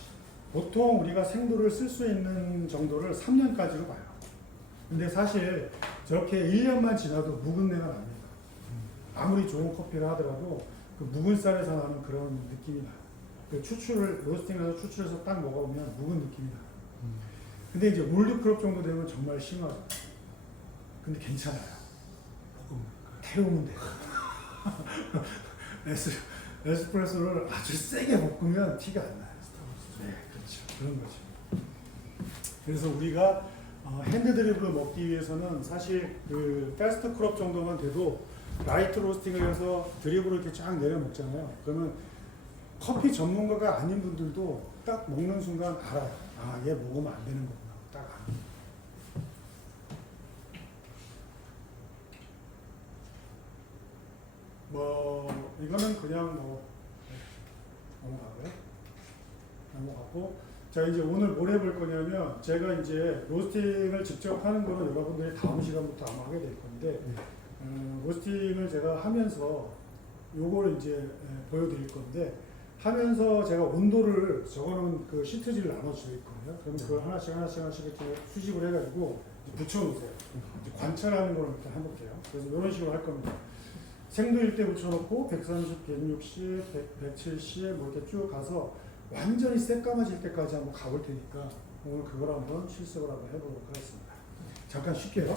보통 우리가 생도를 쓸 수 있는 정도를 3년까지로 봐요. 근데 사실 저렇게 1년만 지나도 묵은 내가 납니다. 아무리 좋은 커피를 하더라도 그 묵은 쌀에서 나는 그런 느낌이 나요. 그 추출을, 로스팅해서 추출해서 딱 먹어보면 묵은 느낌이 나요. 근데 이제 올드크롭 정도 되면 정말 심하죠. 근데 괜찮아요. 태우면 돼요. 에스프레소를 아주 세게 볶으면 티가 안 나요. 네, 그렇죠. 그런 거죠. 그래서 우리가 핸드 드립으로 먹기 위해서는 사실 그 패스트 크롭 정도만 돼도 라이트 로스팅을 해서 드립으로 이렇게 쫙 내려 먹잖아요. 그러면 커피 전문가가 아닌 분들도 딱 먹는 순간 알아요. 아, 얘 먹으면 안 되는 거구나. 딱 알아요. 이거는 그냥 넘어가고. 자, 이제 오늘 뭘 해볼 거냐면, 제가 이제 로스팅을 직접 하는 거는 여러분들이 다음 시간부터 아마 하게 될 건데, 로스팅을 제가 하면서 요거를 이제 보여드릴 건데, 하면서 제가 온도를 저거는 그 시트지를 나눠주고 있거든요. 그럼 그걸 하나씩 이렇게 수집을 해가지고 붙여놓으세요. 이제 관찰하는 걸 일단 해볼게요. 그래서 이런 식으로 할 겁니다. 생도일 때 붙여놓고 130, 160, 170 뭐 이렇게 쭉 가서 완전히 새까마질 때까지 한번 가볼 테니까 오늘 그걸 한번 실습을 한번 해보도록 하겠습니다. 잠깐 쉴게요.